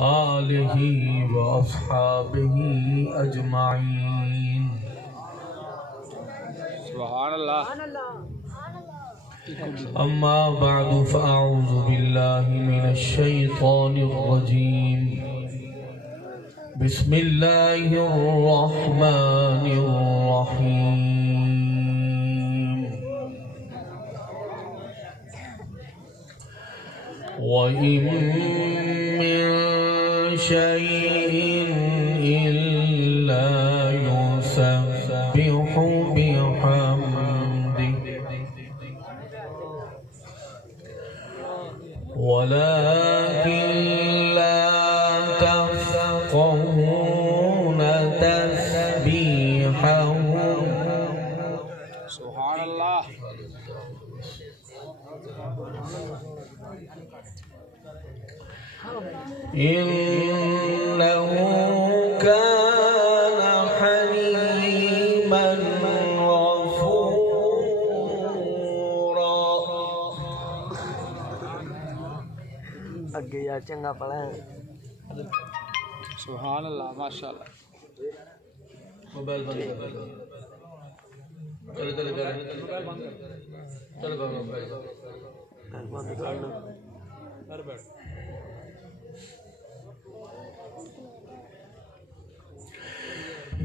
آلہ واصحابہ اجمعین. سبحان اللہ. اما بعد فاعوذ باللہ من الشیطان الرجیم. بسم اللہ الرحمن الرحیم. وَإِن مِّن شَيْءٍ إِلَّا يُسَبِّحُ بِحَمْدِهِ وَلَكِن لَّا تَفْقَهُونَ تَسْبِيحَهُمْ. سبحان اللہ. إنه كان حليما غفورا. اگے یار چنگا پڑھا ہے. سبحان اللہ. ماشاء اللہ. موبائل بند کر. چلو چلو چلو موبائل بند کرنا.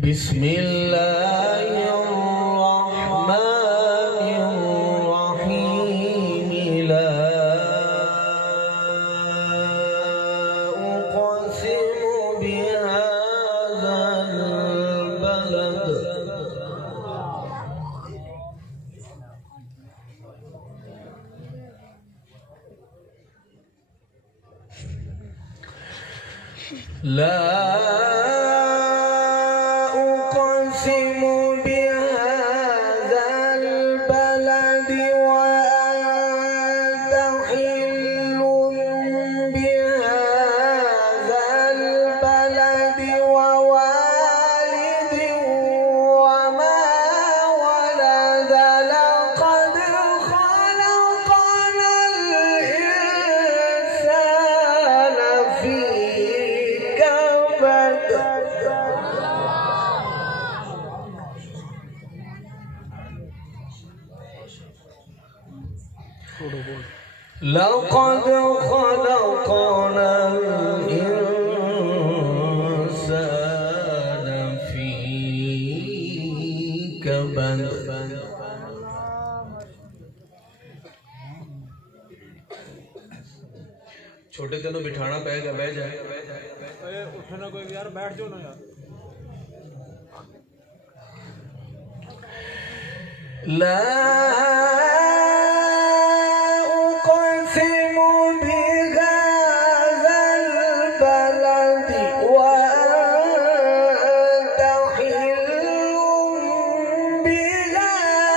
بسم اللہ الرحمن الرحیم. لا أقسم بهذا البلد لا أقسم بهذا البلد وأنت حل بهذا البلد ووالد وما ولد. لقد خلقنا الإنسان في كبد. لقد خلقنا الإنسان في كبد. چھوٹے تینوں بٹھانا پائے گا. بیٹھ جائے. اٹھنا کوئی یار. بیٹھ جاؤ نا یار. لا أقسم بهذا البلد وأنت حل بهذا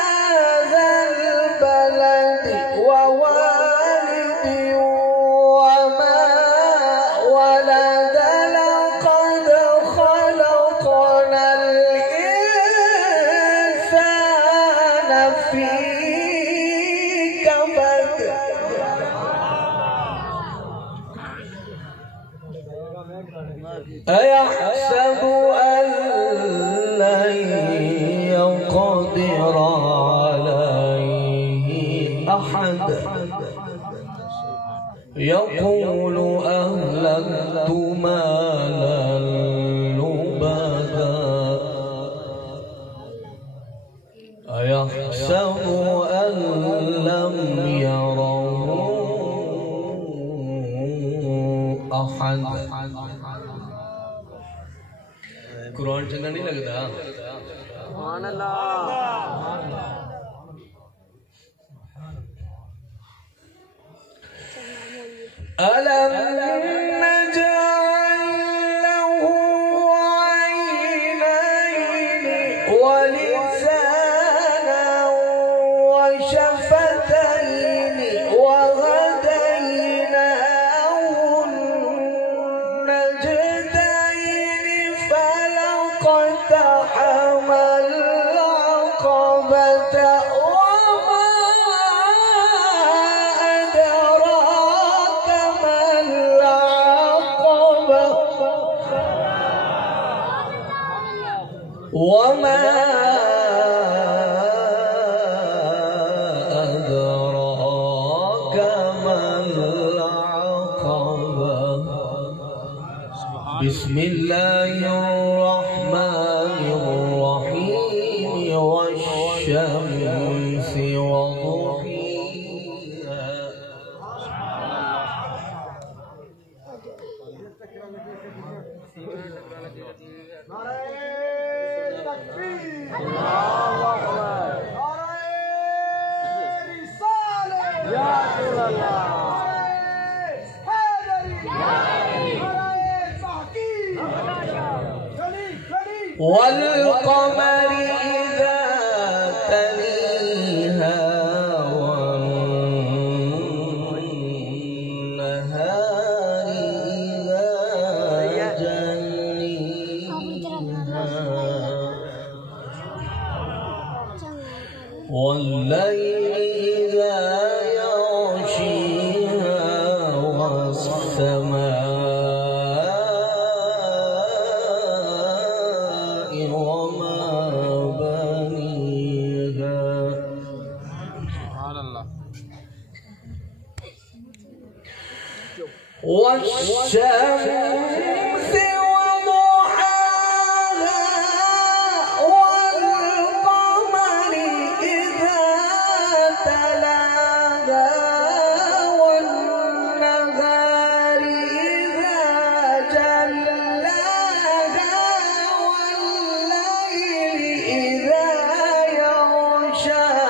البلد ووالد وما ولد. لقد خلقنا الإنسان في كبد. أيحسب أن لن يقدر عليه أحد. يقول أهلكت مالا لبدا. أيحسب أن لم يره أحد. قرآن چنگا نہیں لگتا. سبحان اللہ. ألم نجعل له عينين ولسانا وشفتين وهديناه النجدين. فلقتحم العقبة وما أدراك ما العقبة. وما أدراك ما العقبة بسم الله الرحمن الرحيم والشمس وضحيها والقمر إذا تليها والنهار إذا جليها والليل إذا يغشيها والسماء وما بنيها سبحان اللہ والشمس وضحاها والقمر إذا تلاها والنهار إذا جلاها والليل إذا يغشاها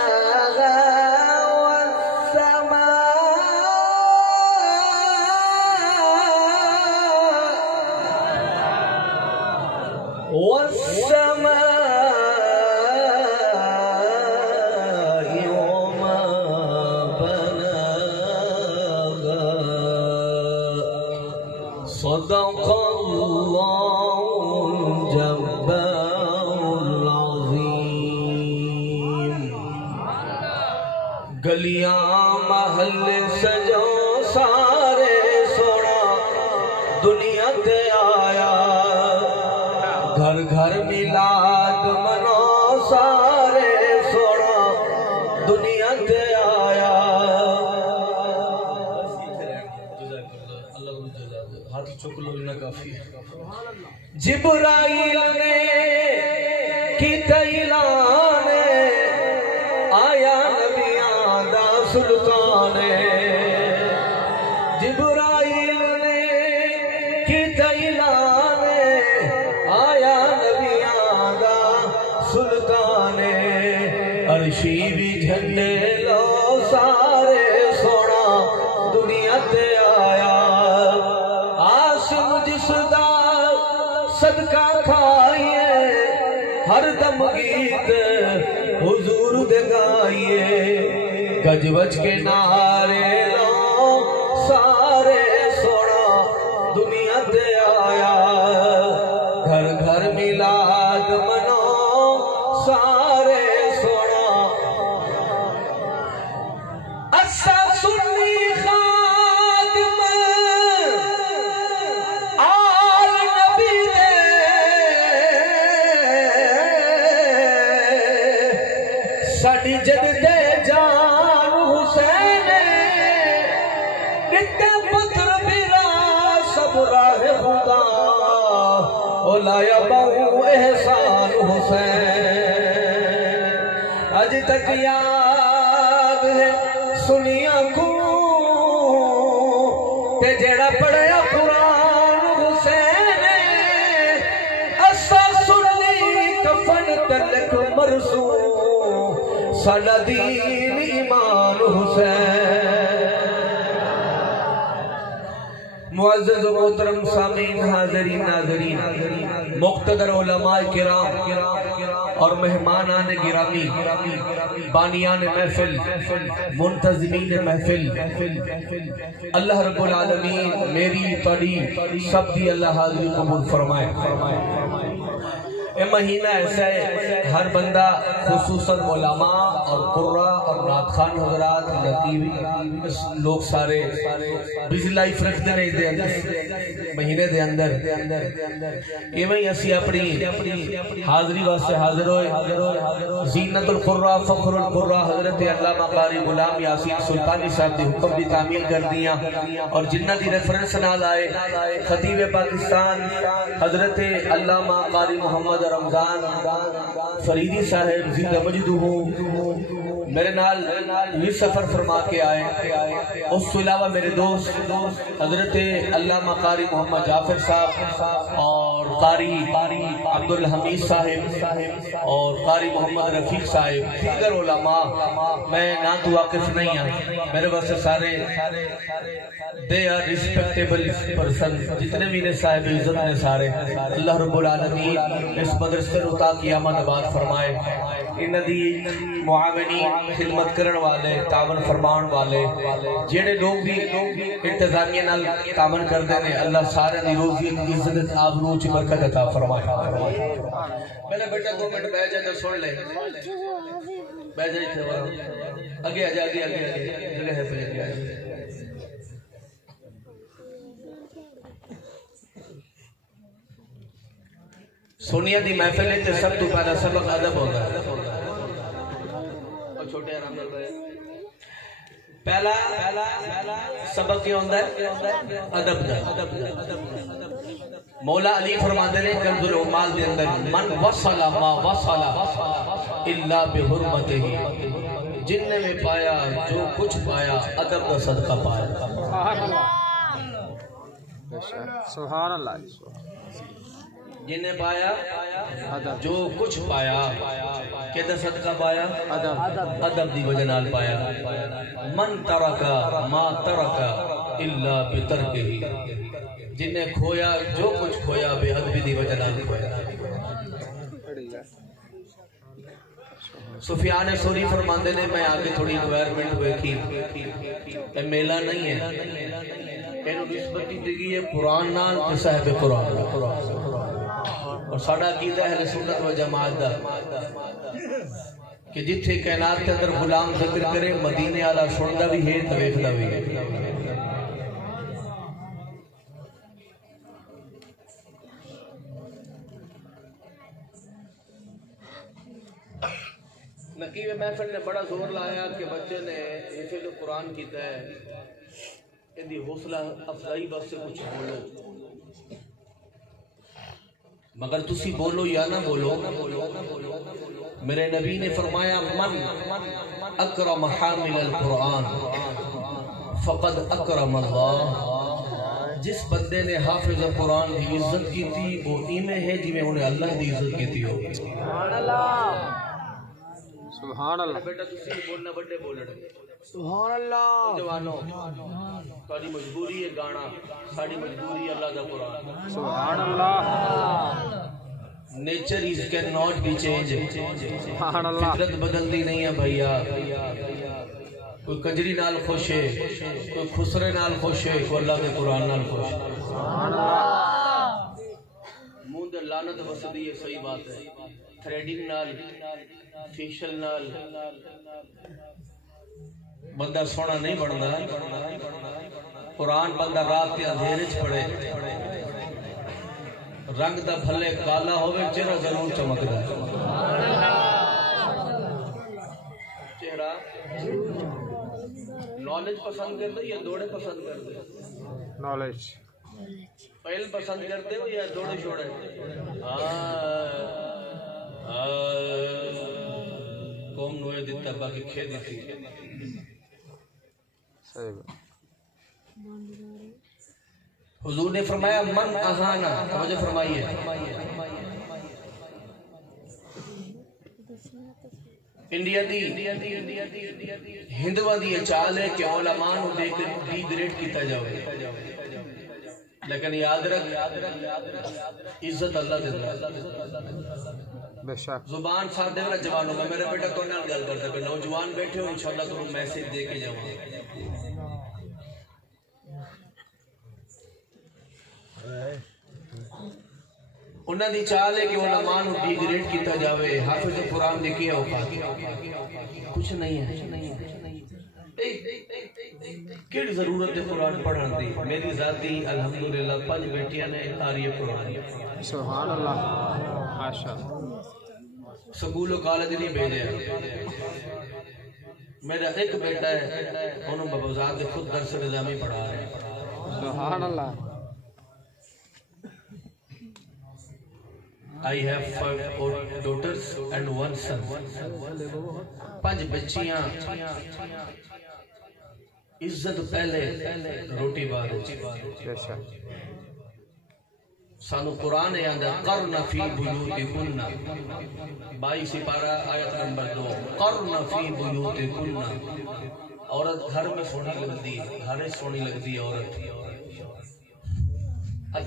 والسماء وما بناها صدق الله الجبار العظيم گلیاں محل سجو سارے سونا دنیا تے آیا گھر گھر میلاد منو سارے سونا دنیا تے آیا جبرائیل نے کیتا اعلان آیا نبیاں دا سلطان جبرائیل نے کیتا اعلان آیا نبیاں دا سلطان عرشی بھی جھنڈے لو سارے سونا دنیا تے آیا آسم جس دا صدقہ کھائیے ہر دم گیت حضور دے گائیے گج بج کے نعرے لو سارے سونا دنیا تے آیا گھر گھر میلاد منو سارے سونا اسا سنی خادم آل نبی دے ساڑی جد دے جان حسین نتے پتر میرا سب راہ خدا اولایا بہو احسان حسین اج تک یاد ہے سنیا کو تے جیڑا پڑھیا قرآن حسین اسا سنی کفن تلک مرسوم ساڑا دین ایمان حسین معزز و محترم سامعین حاضرین ناظرین مقتدر علماء کرام اور مہمانان گرامی بانیان محفل منتظمین محفل اللہ رب العالمین میری پڑی سب دی اللہ حاضری قبول فرمائے اے مہینہ ایسا ہے ہر بندہ خصوصاً علماء اور قرہ اور نعت خان حضرات نقیب لوگ سارے بزی لائف رکھتے رہے دے اندر مہینے دے اندر ایویں اسی اپنی حاضری واسطے حاضر ہوئے زینت القرہ فخر القرہ حضرت علامہ قاری غلام یاسین سلطانی صاحب دی حکم دی تعمیل کر دیا اور جنہ دی ریفرنس نال آئے خطیب پاکستان حضرت علامہ قاری محمد رمضان فریدی صاحب زندہ مجدہ میرے نال یہ سفر فرما کے آئے. اس کے علاوہ میرے دوست حضرت علامہ قاری محمد جعفر صاحب اور قاری عبدالحمید صاحب اور قاری محمد رفیق صاحب دیگر علماء میں نہ تو واقف نہیں ہوں میرے واسطے سارے they are respectable person جتنے بھی نے صاحب عزت نے سارے اللہ رب العالمین اس مدرسے کو تا قیامت آباد فرمائے. ان دی معاونی خدمت کرن والے تعاون فرمان والے جڑے لوگ بھی انتظامیہ نال تعاون کردے نے اللہ سارے دی روزی عزت آبرو وچ برکت عطا فرمائے. میرا بیٹا 2 منٹ بیٹھ جا تے سن لے بیٹھ جا ایتھے اگے آ جا اگے جگہ ہے پہ اگے آ جا. سونیا دی محفل تے سب تو پہلا سبق ادب ہوتا ہے. اور چھوٹے آرام نال پہلا سبق کیا ہوتا ہے ادب دا. مولا علی فرماتے ہیں کنز العمال دے اندر من وصل ما وصل الا بحرمتہ جن نے پایا جو کچھ پایا ادب کا صدقہ پایا. سبحان اللہ. جن نے پایا جو کچھ پایا کہتا صدقہ پایا ادب دی وجہ نال پایا. من ترکا ما ترکا الا بترکہ جن نے کھویا جو کچھ کھویا بے ادبی دی وجہ نال کھویا. سفیان ثوری فرماندے نے میں آگے تھوڑی انوائرمنٹ ہوئے کہ میلہ نہیں ہے اینو نسبت دی گئی ہے قرآن نال تے صاحب قرآن اور ساڈا عقیدہ اہل سنت و جماعت دا کہ جتھے کائنات کے اندر غلام ذکر کرے مدینے والا سندا بھی ہے تے ویکھدا بھی ہے. نقیب محفل نے بڑا زور لایا کہ بچے نے حفظ قرآن کیتا ہے ان دی حوصلہ افزائی واسطے کچھ بولو مگر تسی بولو یا نہ بولو. میرے نبی نے فرمایا من اکرم حامل القرآن فقد اکرم اللہ. جس بندے نے حافظ قرآن کی عزت کی تھی وہ ایمیں ہے جی میں انہیں اللہ کی عزت کی تھی ہو. سبحان اللہ. سبحان اللہ. بیٹا تسی بولنا بڑے بولن سبحان اللہ. جوانو تاری مجبوری ہے گانا ساری مجبوری ہے اللہ دا قرآن. سبحان اللہ. Nature is can not be change. سبحان اللہ. فطرت بدلتی نہیں ہے بھائیا. کوئی کنجری نال خوش ہے کوئی خسرے نال خوش ہے کوئی اللہ دے قرآن نال خوش ہے. سبحان اللہ. منہ دے لعنت وسدی ہے صحیح بات ہے. تھریڈنگ نال فیشل نال بندہ سونا نہیں بنتا. قرآن بندہ رات کے اندھیرے چ پڑھے رنگ دا بھلے کالا ہوئے چہرہ ضرور چمکدا. چہرہ نالج پسند کرتے یا دوڑے پسند کرتے؟ نالج. علم پسند کرتے ہو یا دوڑے چھوڑے؟ قوم نوے دیتا باقی کھے دیتی. حضور نے فرمایا من اہانا توجہ فرمائیے انڈیا دی ہندوہ دی چال ہے کہ علماء نو ڈی گریڈ کیتا جاوے لیکن یاد رکھ عزت اللہ دیتا. زبان ساتھ دے والا جوانوں میں میرے بیٹا تو نال گل کرتے پہ نوجوان بیٹھے ہو انشاءاللہ تو میسیج دے کے جاؤں. انہاں دی چال ہے کہ علماء نو ڈی گریڈ کیتا جاوے. حافظ قرآن دی کیا اوقات کچھ نہیں ہے کیڑی ضرورت ہے قرآن پڑھن دی میری ذاتی الحمدللہ 5 بیٹیاں نے قاری قرآن سبحان اللہ ماشاء سکول و کالج نہیں بھیجے میرا ایک بیٹا ہے انہوں بابوزاد خود درس نظامی پڑھا رہے ہیں سبحان اللہ I have 5 daughters and 1 son 5 بچیاں عزت پہلے روٹی بعد بے شک سانو قرآن یادا قرن فی بیوتکن 22 پارہ آیت نمبر 2 قرن فی بیوتکن عورت گھر میں سونی لگتی گھر سونی لگتی عورت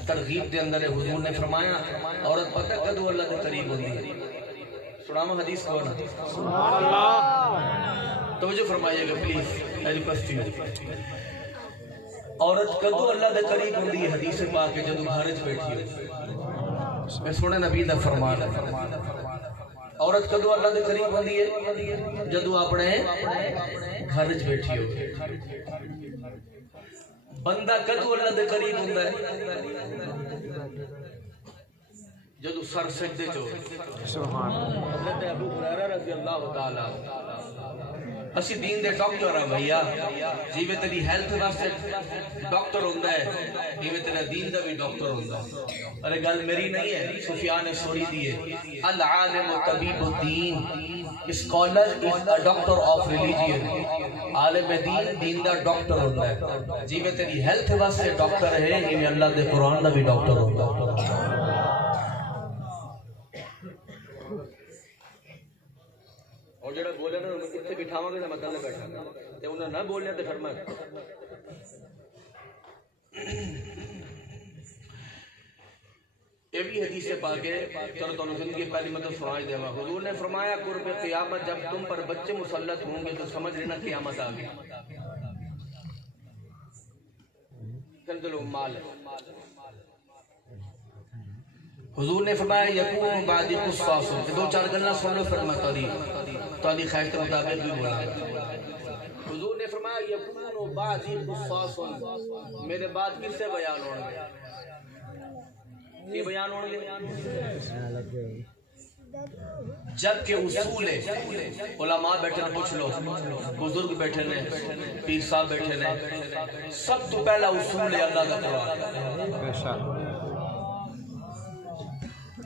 ترغیب دے اندر حضور نے فرمایا عورت پتہ کدو اللہ کے قریب ہوتی ہے سناما حدیث کو نا سبحان اللہ توجہ فرمائیے گا پلیز ریکویسٹ یو عورت کدو اللہ دے قریب ہوتی ہے حدیث پاک کے جدو گھر وچ بیٹھی ہو میں سونے نبی دا فرمان عورت کدو اللہ دے قریب ہوتی ہے جدو اپنے گھر وچ بیٹھی ہو بندہ کدو اللہ دے قریب ہوندا ہے جدو سر سجدے چ ہوے سبحان اللہ حضرت ابو ہریرہ رضی اللہ تعالی اسی دین دے ڈاکٹر ہیں بھیا جیویں تیری ہیلتھ واسطے ڈاکٹر ہوندا ہے ایویں تیرا دین دا بھی ڈاکٹر ہوندا ہے ارے گل میری نہیں ہے سفیان ثوری دی ہے العالم طبیب الدین scholar is a doctor of religion عالم دین دین دا ڈاکٹر ہوندا ہے جیویں تیری ہیلتھ واسطے ڈاکٹر ہے ایویں اللہ دے قرآن دا بھی ڈاکٹر ہوندا ہے اور جڑا بولے نا اتنے بٹھاواں گے نا میں کل بیٹھا تے انہاں نہ بولیا تے پھر میں یہ بھی حدیث پاک ہے چلو تو زندگی پہلی مطلب سنائی دے حضور نے فرمایا قرب قیامت جب تم پر بچے مسلط ہوں گے تو سمجھ لینا قیامت آ گئی کنزل مال حضور نے فرمایا یکون بعد قصاص 2-4 گلاں سن لو پھر میں تاری خیر کے مطابق بھی بولا حضور نے فرمایا یکون بعد قصاص میرے بعد کس سے بیان ہوں گے یہ بیان ہوں گے جب کہ اصول علماء بیٹھے نے پوچھ لو بزرگ بیٹھے نے پیر صاحب بیٹھے نے سب تو پہلا اصول ہے اللہ کا قرآن بے شک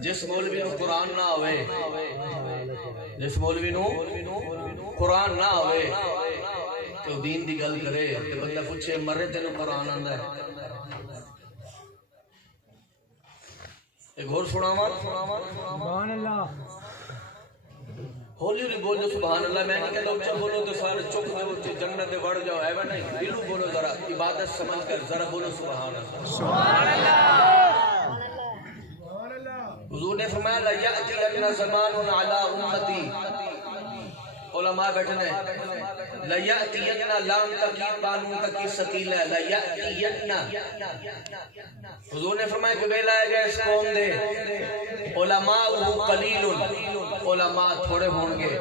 جس مولوی نو قرآن نہ ہوئے جس مولوی نو قرآن نہ ہوئے تو دین دی گل کرے تو بندہ پوچھے مرے تینو قرآن آندا ہے ایک اور سناواں سبحان اللہ ہولی ہولی بول دو سبحان اللہ میں نہیں کہتا اچھا بولو تو سارے چپ دے جنت میں بڑھ جاؤ ایویں نہیں دلوں بولو ذرا عبادت سمجھ کر ذرا بولو سبحان اللہ سبحان اللہ حضور نے فرمایا لا یأتی زمان علی امتی علماء بیٹھنے لا یأتی لام تقید قانون تقید ثقیل ہے لا یأتی حضور نے فرمایا کہ ویلا آئے گا اس قوم دے علماء قلیل علماء تھوڑے ہوں گے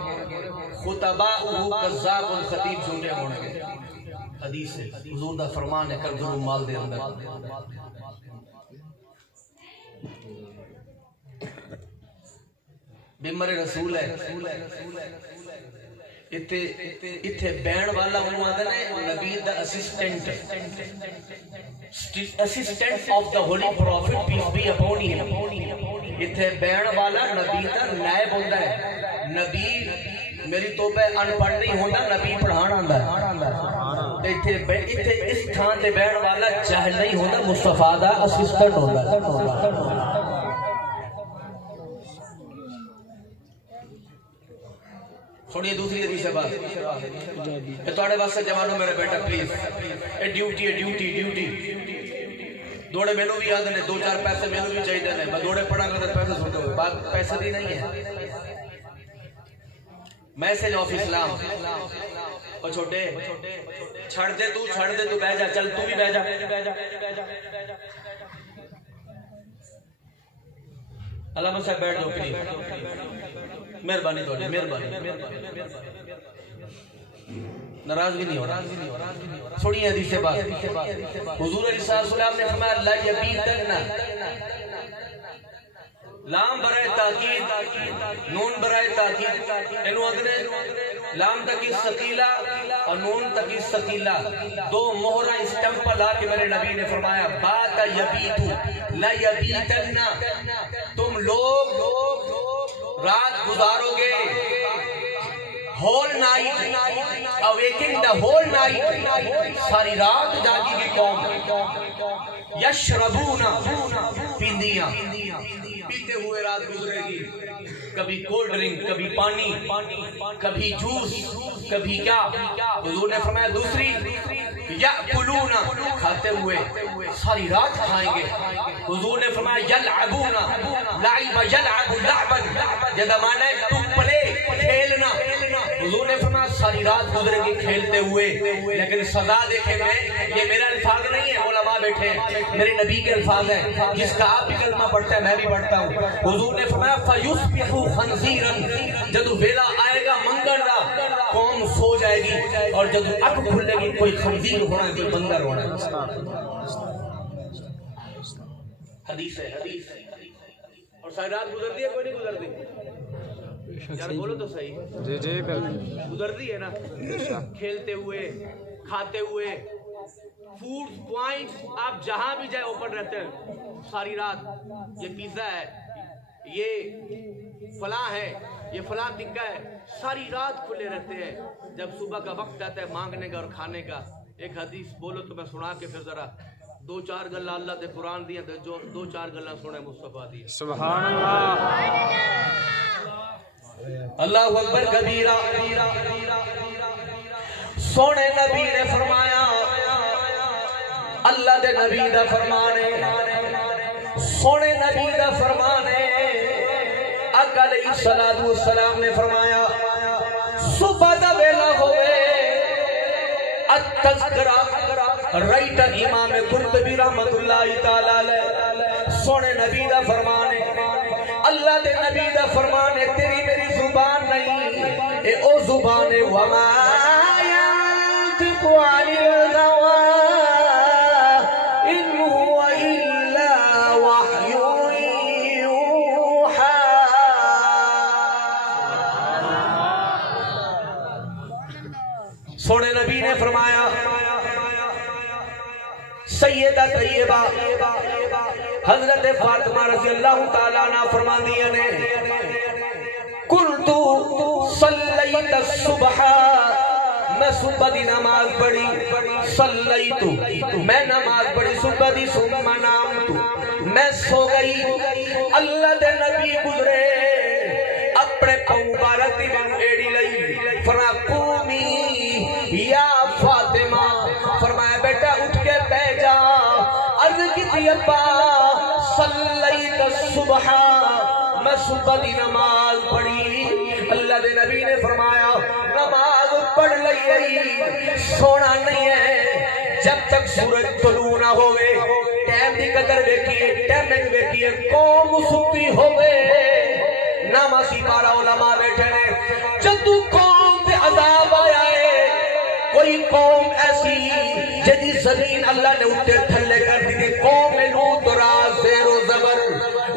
خطباء قذاب خطیب جھوٹے ہوں گے حدیث ہے حضور دا فرمان ہے کر ضرور مال دے اندر بیمر رسول ہے اتھے بین والا انہوں آدھا ہے نبی دا assistant of the holy prophet peace be upon him اتھے بین والا نبی دا نائب ہوندہ ہے نبی میری توبہ ان پڑھ نہیں ہوندہ نبی پڑھان آندہ ہے اتھے اس تھان تے بین والا جاہل نہیں ہوندہ مصطفیٰ دا اسسٹنٹ ہوندہ ہے تھوڑی دوسری حدیث ہے بات یہ توڑے واسطے جوانوں میرے بیٹا پلیز یہ ڈیوٹی ہے ڈیوٹی ڈیوٹی دوڑے میں نو بھی یاد ہے 2-4 پیسے میں نو بھی چاہیے دے میں دوڑے پڑھا کر پیسے سنتے ہوئے بات پیسے دی نہیں ہے میسج آف اسلام اور چھوٹے چھڑ دے تو بہ جا چل تو بھی بہ جا علامہ صاحب بیٹھ دو پلیز مہربانی تو مہربانی ناراضگی نہیں ہونا. سنیے حدیث سے بات. حضور علیہ السلام نے فرمایا لا یبیتن، لام برائے تاکید، نون برائے تاکید، انہوں ادنے لام تکی ثقیلہ اور نون تکی ثقیلہ، دو مہرہ اسٹمپ لا کے میرے نبی نے فرمایا بات یبیتو لا یبیتن، تم لوگ رات گزارو گے whole night, awaken the whole night، ساری رات جاگی گی قوم، یشربون پیندیاں، پیتے ہوئے رات گزرے گی، کبھی کولڈ ڈرنک، کبھی پانی، کبھی جوس، کبھی کیا. حضور نے فرمایا دوسری یأکلون، کھاتے ہوئے ساری رات کھائیں گے. حضور نے فرمایا یلعبون، لعب یلعب لعبا، جدا معنی تو پلے کھیلنا. حضور نے فرمایا ساری رات گزرے گی کھیلتے ہوئے، لیکن سزا دیکھیں میں یہ میرا الفاظ نہیں ہے، علماء بیٹھے ہیں، میرے نبی کے الفاظ ہیں جس کا آپ بھی کلمہ پڑھتا ہے میں بھی پڑھتا ہوں. حضور نے فرمایا فَيُصْبِحُ خَنْزِيرًا، جدو ویلا آئے گا منگر دا قوم سو جائے گی، اور جدو اک کھلے گی کوئی خنزیر ہونا کوئی بندر ہونا. حدیث ہے. اور ساری رات گزرتی ہے کوئی نہیں گزرتی؟ یار بولو تو صحیح. جی جی گزرتی ہے نا، کھیلتے ہوئے کھاتے ہوئے. فوڈ پوائنٹس آپ جہاں بھی جائے اوپن رہتے ہیں ساری رات. یہ پیزا ہے، یہ فلاں ہے، یہ فلاں ٹکا ہے، ساری رات کھلے رہتے ہیں. جب صبح کا وقت آتا ہے مانگنے کا اور کھانے کا، ایک حدیث بولو تو میں سنا کے پھر ذرا دو چار گلہ اللہ دے قرآن دیا جو دو چار گلہ سنے مصطفیٰ دیا. سبحان اللہ. اللہ اکبر کبیرہ. سونے نبی نے فرمایا، اللہ دے نبی دا فرمانے، سونے نبی دا فرمانے، آقا علیہ السلام نے فرمایا صبح دا ویلا ہوئے التذکرہ، رائٹر امام قرطبی رحمت اللہ تعالی علیہ. سونے نبی دا فرمانے، اللہ دے نبی دا فرمانے، تیری میری زبان نہیں، اے او زبان وما ينطق عن الهوى إن هو إلا وحي يوحى. سونے نبی نے فرمایا سیدہ طیبہ حضرت فاطمہ رضی اللہ تعالیٰ عنہ فرماندیاں نے قلتو صلیت الصبح، میں صبح دی نماز پڑھی، صلیتو میں نماز پڑھی صبح دی، ثم نامتو میں سو گئی. اللہ دے نبی گزرے اپنے پاؤں مبارک دی بن ایڑی لئی، فرمایا قومی یا فاطمہ، فرمایا بیٹا اٹھ کے بیٹھ جا. عرض کی تھی ابا صلیت الصبح، میں صبح دی نماز پڑھی. اللہ دے نبی نے فرمایا نماز پڑھ لئی، سونا نہیں ہے جب تک سورج طلوع نہ ہوئے. ٹائم دی قدر دیکھیے، ٹائمنگ دیکھیے، قوم ستی ہوئے. ناماسی پارا علماء بیٹھے نے، جدو قوم دے عذاب آیا ہے، کوئی قوم ایسی جدی زمین اللہ نے اٹھے تھلے کر دی تھی، قوم لوط راز زیر و زبر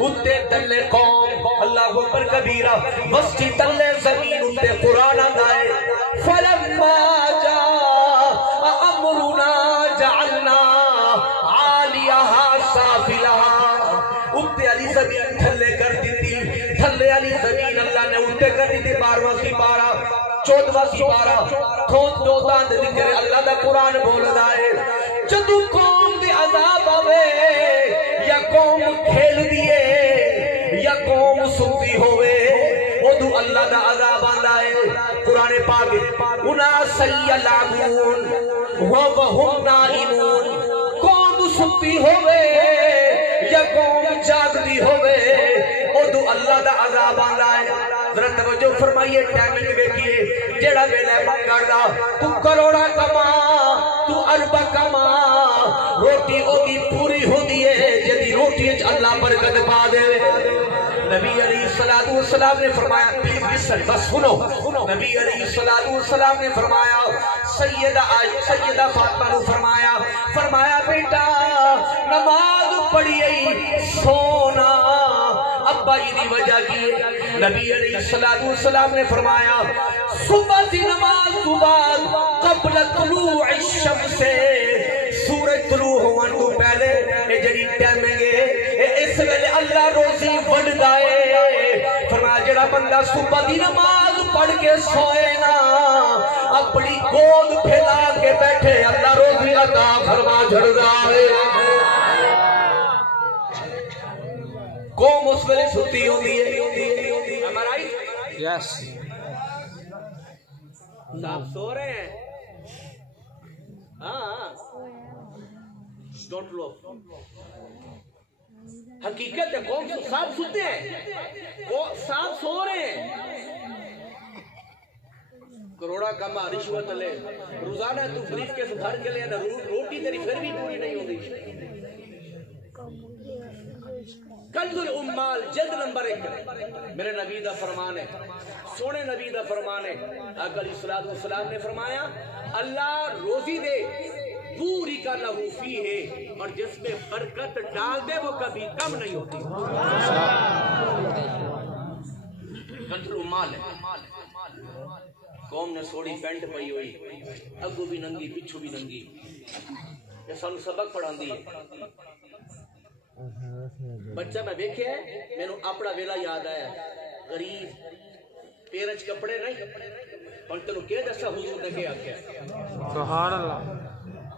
اٹھے تھلے قوم، اللہ اکبر کبیرہ، وسطی تھلے زمین اٹھے قرآن آئے. فلما جاء امرنا جعلنا عالیہا سافلہا، اٹھے علی زمین تھلے کر دی تھی، تھلے علی زمین اللہ نے اٹھے کر دی تھی. 12واں سپارہ 14واں سپارہ کھون دو داند ذکر اللہ دا قرآن بولدا ہے. جدو قوم دی عذاب آوے، یا قوم کھیل دیے یا قوم سنتی ہوئے، ادو اللہ دا عذاب آندا ہے. قرآن پاک اناس یلعبون وهم نائمون، قوم سنتی ہوئے یا قوم جاگتی ہوئے، ادو اللہ دا عذاب آندا ہے. ذرا توجہ فرمائیے، ٹائمنگ دیکھیے، جیڑا ویلا منگڑ دا تو کروڑا کما، تو اربا کما، روٹی ہوگی پوری ہوندی ہے جدی روٹی وچ اللہ برکت پا دے. نبی علیہ السلام نے فرمایا، پلیز لسن، بس سنو، نبی علیہ السلام نے فرمایا سیدہ فاطمہ نو فرمایا بیٹا نماز پڑھی سونا ابا جی دی وجہ کی نبی علیہ السلام نے فرمایا صبح دی نماز تو بعد قبل طلوع الشمس سورج طلوع ہونے تو پہلے اے جڑی ٹائمنگ ہے اس ویلے اللہ روزی وڈدا ہے فرمایا جڑا بندہ صبح دی نماز پڑھ کے سوئے نا اپنی گود پھیلا کے بیٹھے اللہ روزی عطا فرما چھڑدا ہے قوم اس ویلے ستی ہوندی ہے ہمارا یس آپ سو رہے ہیں ہاں ڈونٹ لو حقیقت ہے قوم صاحب سوتے ہیں صاحب سو رہے ہیں کروڑا کما رشوت لے روزانہ تو بریف کے بھر کے لے روٹی تیری پھر بھی پوری نہیں ہوتی کنز الامال جلد نمبر 1 میرے نبی دا فرمان ہے سونے نبی دا فرمان ہے آقا علیہ السلام نے فرمایا اللہ روزی دے پوری کا لہو فی ہے اور جس میں برکت ڈال دے وہ کبھی کم نہیں ہوتی کنز الامال ہے قوم نے سوڑی پینٹ پئی ہوئی اگو بھی ننگی پچھو بھی ننگی یہ سانو سبق پڑھان دی ہے بچہ میں دیکھے ہے میں نے اپنا ویلا یاد آیا غریب پیرج کپڑے نہیں اور تنو کیا دسا حضور نے کیا کیا سبحان اللہ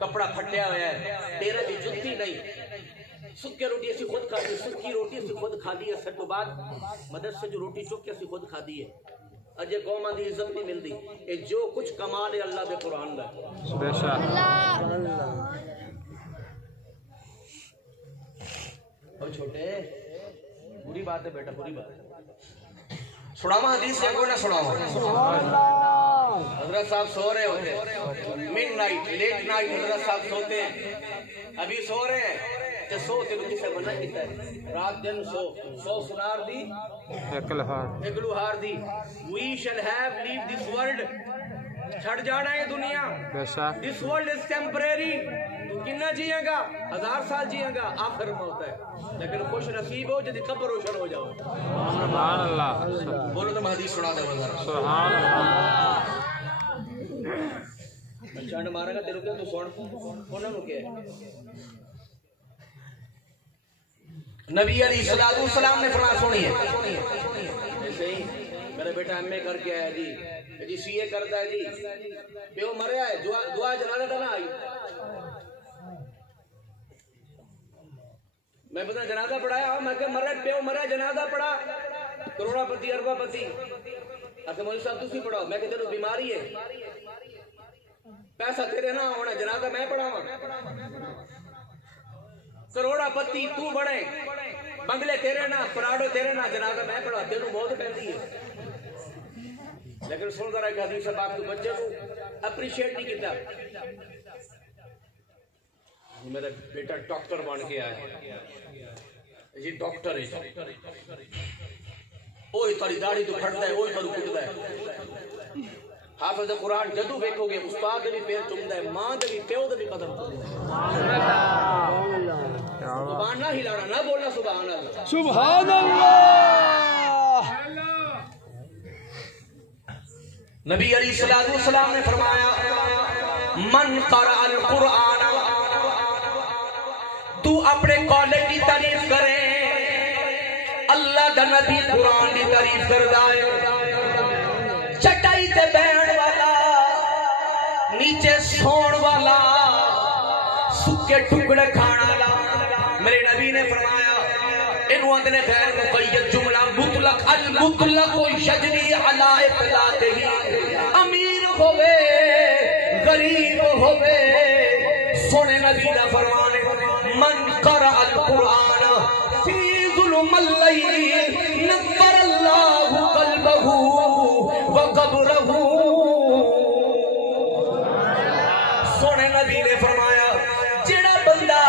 کپڑا پھٹیا ہوا ہے پیرج بھی جتی نہیں سکے روٹی اسی خود کھا دی سکی روٹی اسی خود کھا دی ہے سر تو بعد مدد سے جو روٹی چک کے اسی خود کھا دی ہے اجے قوم دی عزت نہیں ملتی اے جو کچھ کمال ہے اللہ دے قرآن دا بے شک اور چھوٹے بری بات ہے بیٹا بری بات ہے سناوا حدیث سے کوئی نہ سناوا حضرت صاحب سو رہے ہوتے مڈ نائٹ لیٹ نائٹ حضرت صاحب سوتے ہیں ابھی سو رہے ہیں تے سو تے کسے منع کیتا ہے رات دن سو سنار دی ایک لوہار دی we shall have leave this world چھڑ جانا ہے دنیا this world is temporary تو کنا جیئے گا 1000 سال جیئے گا آخر موت ہے لیکن خوش نصیب ہو جدی قبر روشن ہو جاؤ سبحان اللہ بولو تو حدیث سنا دے بازار سبحان اللہ چانڈ مارے گا تیرے کو تو سن انہاں نو کیا نبی علیہ السلام نے فرمایا سنیے ایسے ہی میرا بیٹا ایم اے کر کے آیا جی سی اے کرتا ہے جی پیو مریا ہے دعا جنازہ نہ آئی میں پتہ جنازہ پڑھایا میں کہ مرے پیو مریا جنازہ پڑھا کروڑا پتی اربا پتی اکھے مولوی صاحب تسی پڑھاؤ میں کہ تینوں بیماری ہے پیسہ تیرے نہ ہونا جنازہ میں پڑھاواں کروڑا پتی تو بڑے بنگلے تیرے نہ پراڈو تیرے نہ جنازہ میں پڑھا تینوں موت پہنتی ہے لیکن سن ذرا کہ حدیث پاک تو بچے کو اپریشیٹ نہیں کیتا میرا بیٹا ڈاکٹر بن کے آیا جی ڈاکٹر ہے اوہ تاری داڑھی تو کھڑتا ہے اوہ تاری کٹتا ہے حافظ قرآن جدو بیکھو گے استاد بھی پیر چمدا ہے ماں دے بھی پیو دے بھی قدم سبحان نہ ہلانا نہ بولنا سبحان اللہ سبحان اللہ نبی علیہ السلام نے فرمایا من قرأ القرآن تو اپنے کالج کی تعریف کرے اللہ دا نبی قرآن کی تعریف کردا ہے چٹائی تے بیٹھ والا نیچے سون والا سکے ٹکڑے کھانا والا میرے نبی نے فرمایا انہوں اندنے غیر مقید جملہ مطلق المطلق یجری علی اطلاقہ امیر ہوئے غریب ہوئے سونے نبی دا فرمان من قرأ القرآن فی ظلم اللیل نور اللہ قلبہ وقبرہ سونے نبی نے فرمایا جڑا بندہ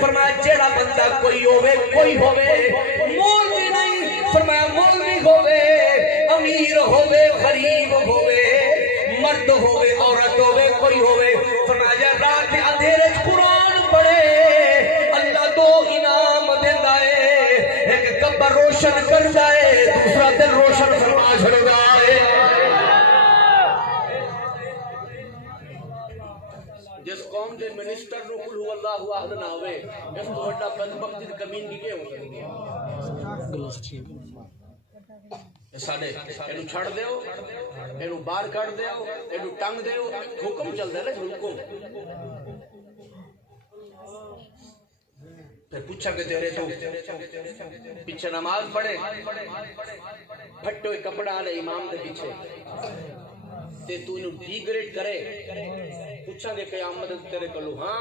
فرمایا جڑا بندہ کوئی ہوئے مولوی نہیں فرمایا مولوی ہوئے امیر ہوئے غریب ہوئے مرد ہوئے عورت ہوئے کوئی ہوئے فرمایا رات اندھیرے قرآن پڑھے اللہ دو انعام دیتا ہے ایک قبر روشن کر جائے دوسرا دل روشن فرما چھڑ جائے جس قوم دے منسٹر نو قل هو اللہ احد نہ ہوئے اس تو بڑا بدبخت دی کمین کی ہو سکتی ہے ساڈے اینو چھڑ دیو اینو باہر کڈ دیو اینو ٹنگ دیو حکم چلدا ہے نا حکم پھر پوچھا کہ تیرے تو پیچھے نماز پڑھے پھٹو کپڑا لے امام دے پیچھے تے تو انو ڈیگریڈ کرے پوچھا کہ قیامت تیرے کلو ہاں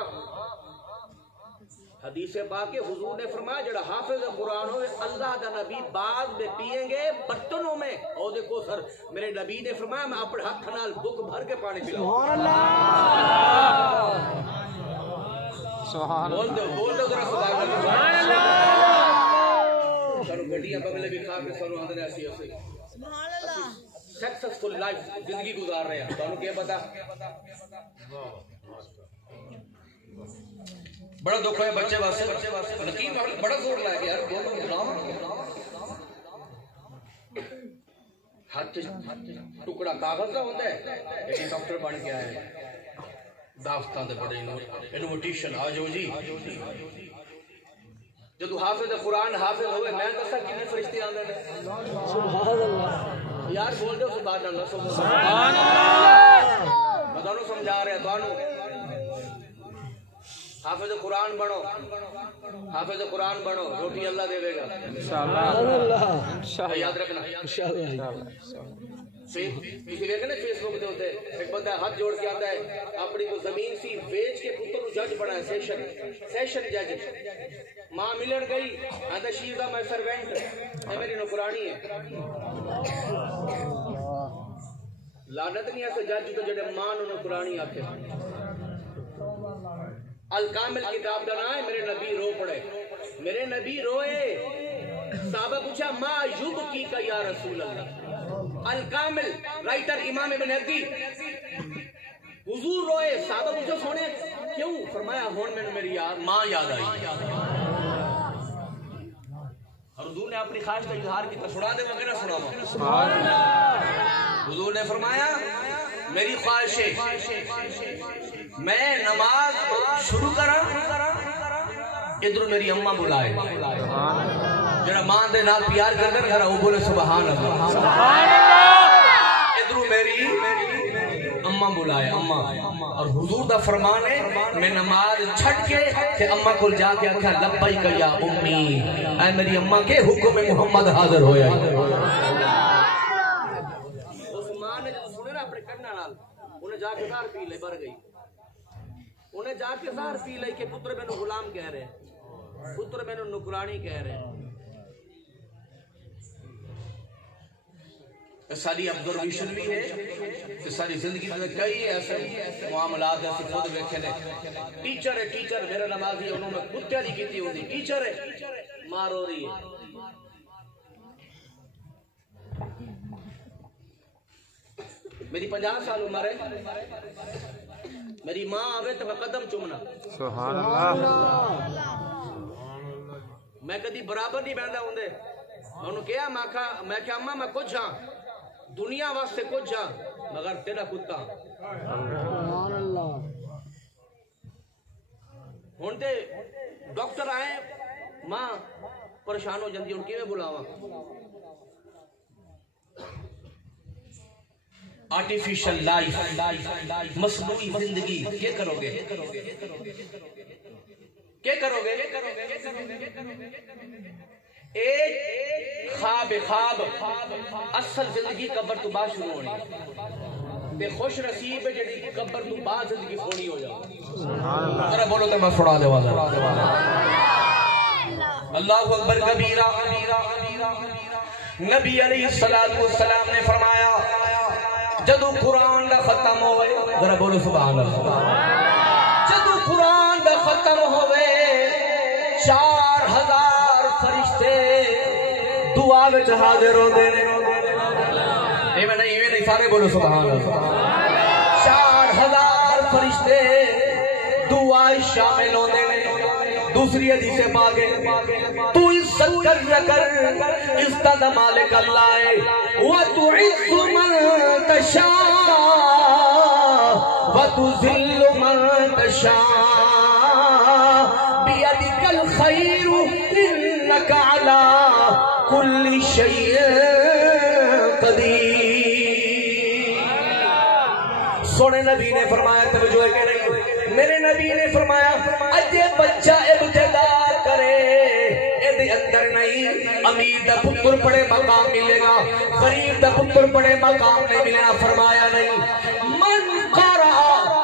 حدیث پاک کے حضور نے فرمایا جڑا حافظ قرآن ہوئے اللہ دا نبی بعد میں پیئیں گے برتنوں میں اور دیکھو سر میرے نبی نے فرمایا میں اپنے ہاتھ نال بک بھر کے پانی پلاؤں سبحان اللہ سبحان اللہ بول دو ذرا سبحان اللہ سانو گڈیاں بغلے بھی کھا کے سانو اندر ایسی سبحان اللہ سکسسفل لائف زندگی گزار رہے ہیں تانوں کیا پتا بڑا دکھ ہے بچے واسطے نقیب بڑا زور لا کے یار بولو غلام ہاتھ ٹکڑا کاغذ کا ہوتا ہے ایک ڈاکٹر بن کے آئے دافتان دے بڑے انویٹیشن آ جاؤ جی جدو حافظ قرآن حافظ ہوئے میں دسا کتنے فرشتے آندے نے سبحان اللہ یار بول دو سبحان اللہ سبحان اللہ میں تانوں سمجھا رہا تانوں حافظ قرآن بنو حافظ قرآن بنو روٹی اللہ دے گا انشاءاللہ یاد رکھنا انشاءاللہ کسی دیکھے نا فیس بک دے ہوتے ایک بندہ ہاتھ جوڑ کے آتا ہے اپنی کو زمین سی بیچ کے پتر جج بنا ہے سیشن جج ماں ملن گئی آدھا شیز دا میں سروینٹ ہے میری نوکرانی ہے لعنت نہیں ایسے جج تو جڑے ماں نوکرانی آکے الکامل کتاب کا نام ہے میرے نبی رو پڑے میرے نبی روئے صحابہ پوچھا ما یوب کی کا یا رسول اللہ الکامل رائٹر امام ابن ہدی حضور روئے صحابہ پوچھا سونے کیوں فرمایا ہون میں میری ماں یاد آئی اور حضور نے اپنی خواہش کا اظہار کی سنا دے وغیرہ سنا حضور نے فرمایا میری خواہش ہے میں نماز شروع کرا ادھر میری اماں بلائے جڑا ماں دے نال پیار کر کر وہ بولے سبحان اللہ ادھر میری اماں بلائے اماں اور حضور دا فرمان ہے میں نماز چھٹ کے کہ اماں کو جا کے آکھا لبیک یا امی اے میری اماں کے حکم محمد حاضر ہویا عثمان نے سنے نا اپنے کرنا نال انہیں جا کے زہر پی لے بر گئی انہیں جا کے زہر پی لے کہ پتر میں نو غلام کہہ رہے پتر میں نو نکرانی کہہ رہے ساری ابزرویشن بھی ہے کہ ساری زندگی میں کئی ایسے معاملات ایسے خود دیکھے نے ٹیچر ہے ٹیچر میرا نمازی انہوں نے کتے نہیں کی تھی ہوتی ٹیچر ہے مار ہو رہی ہے میری 50 سال عمر ہے میری ماں آوے تو میں قدم چومنا سبحان اللہ میں کدی برابر نہیں بہندا ہوندے انہوں کہا میں کہا اماں میں کچھ ہاں دنیا واسطے کچھ ہاں مگر تیرا کتا سبحان اللہ ہن تے ڈاکٹر آئے ماں پریشان ہو جاندی ہن کیویں بلاواں آرٹیفیشل لائف مصنوعی زندگی کیا کرو گے کیا کرو گے ایک خواب اصل زندگی قبر تو بعد شروع ہونی تے خوش نصیب ہے جڑی قبر تو بعد زندگی ہونی ہو جائے ذرا بولو تو میں سنا دے والا اللہ اکبر کبیرہ نبی علیہ السلام نے فرمایا جدو قرآن دا ختم ہوئے ذرا بولو سبحان اللہ جدو قرآن دا ختم ہوئے 4000 فرشتے دعا وچ حاضر ہوندے نے میں نہیں سارے بولو سبحان اللہ 4000 فرشتے دعا شامل ہوتے ہیں دوسری حدیث پاک تو عزت کر عزت دا مالک اللہ ہے وَتُعِزُّ مَن تَشَاءُ وَتُذِلُّ مَن تَشَاءُ بِيَدِكَ الْخَيْرُ إِنَّكَ عَلَى كُلِّ شَيْءٍ قَدِيرٌ سونے نبی نے فرمایا توجہ ہے کہ نہیں میرے نبی نے فرمایا اجے بچہ ابتدا کرے ایدے اندر نہیں امیر دا پتر پڑے مقام ملے گا غریب دا پتر پڑے مقام نہیں ملے گا فرمایا نہیں من قرأ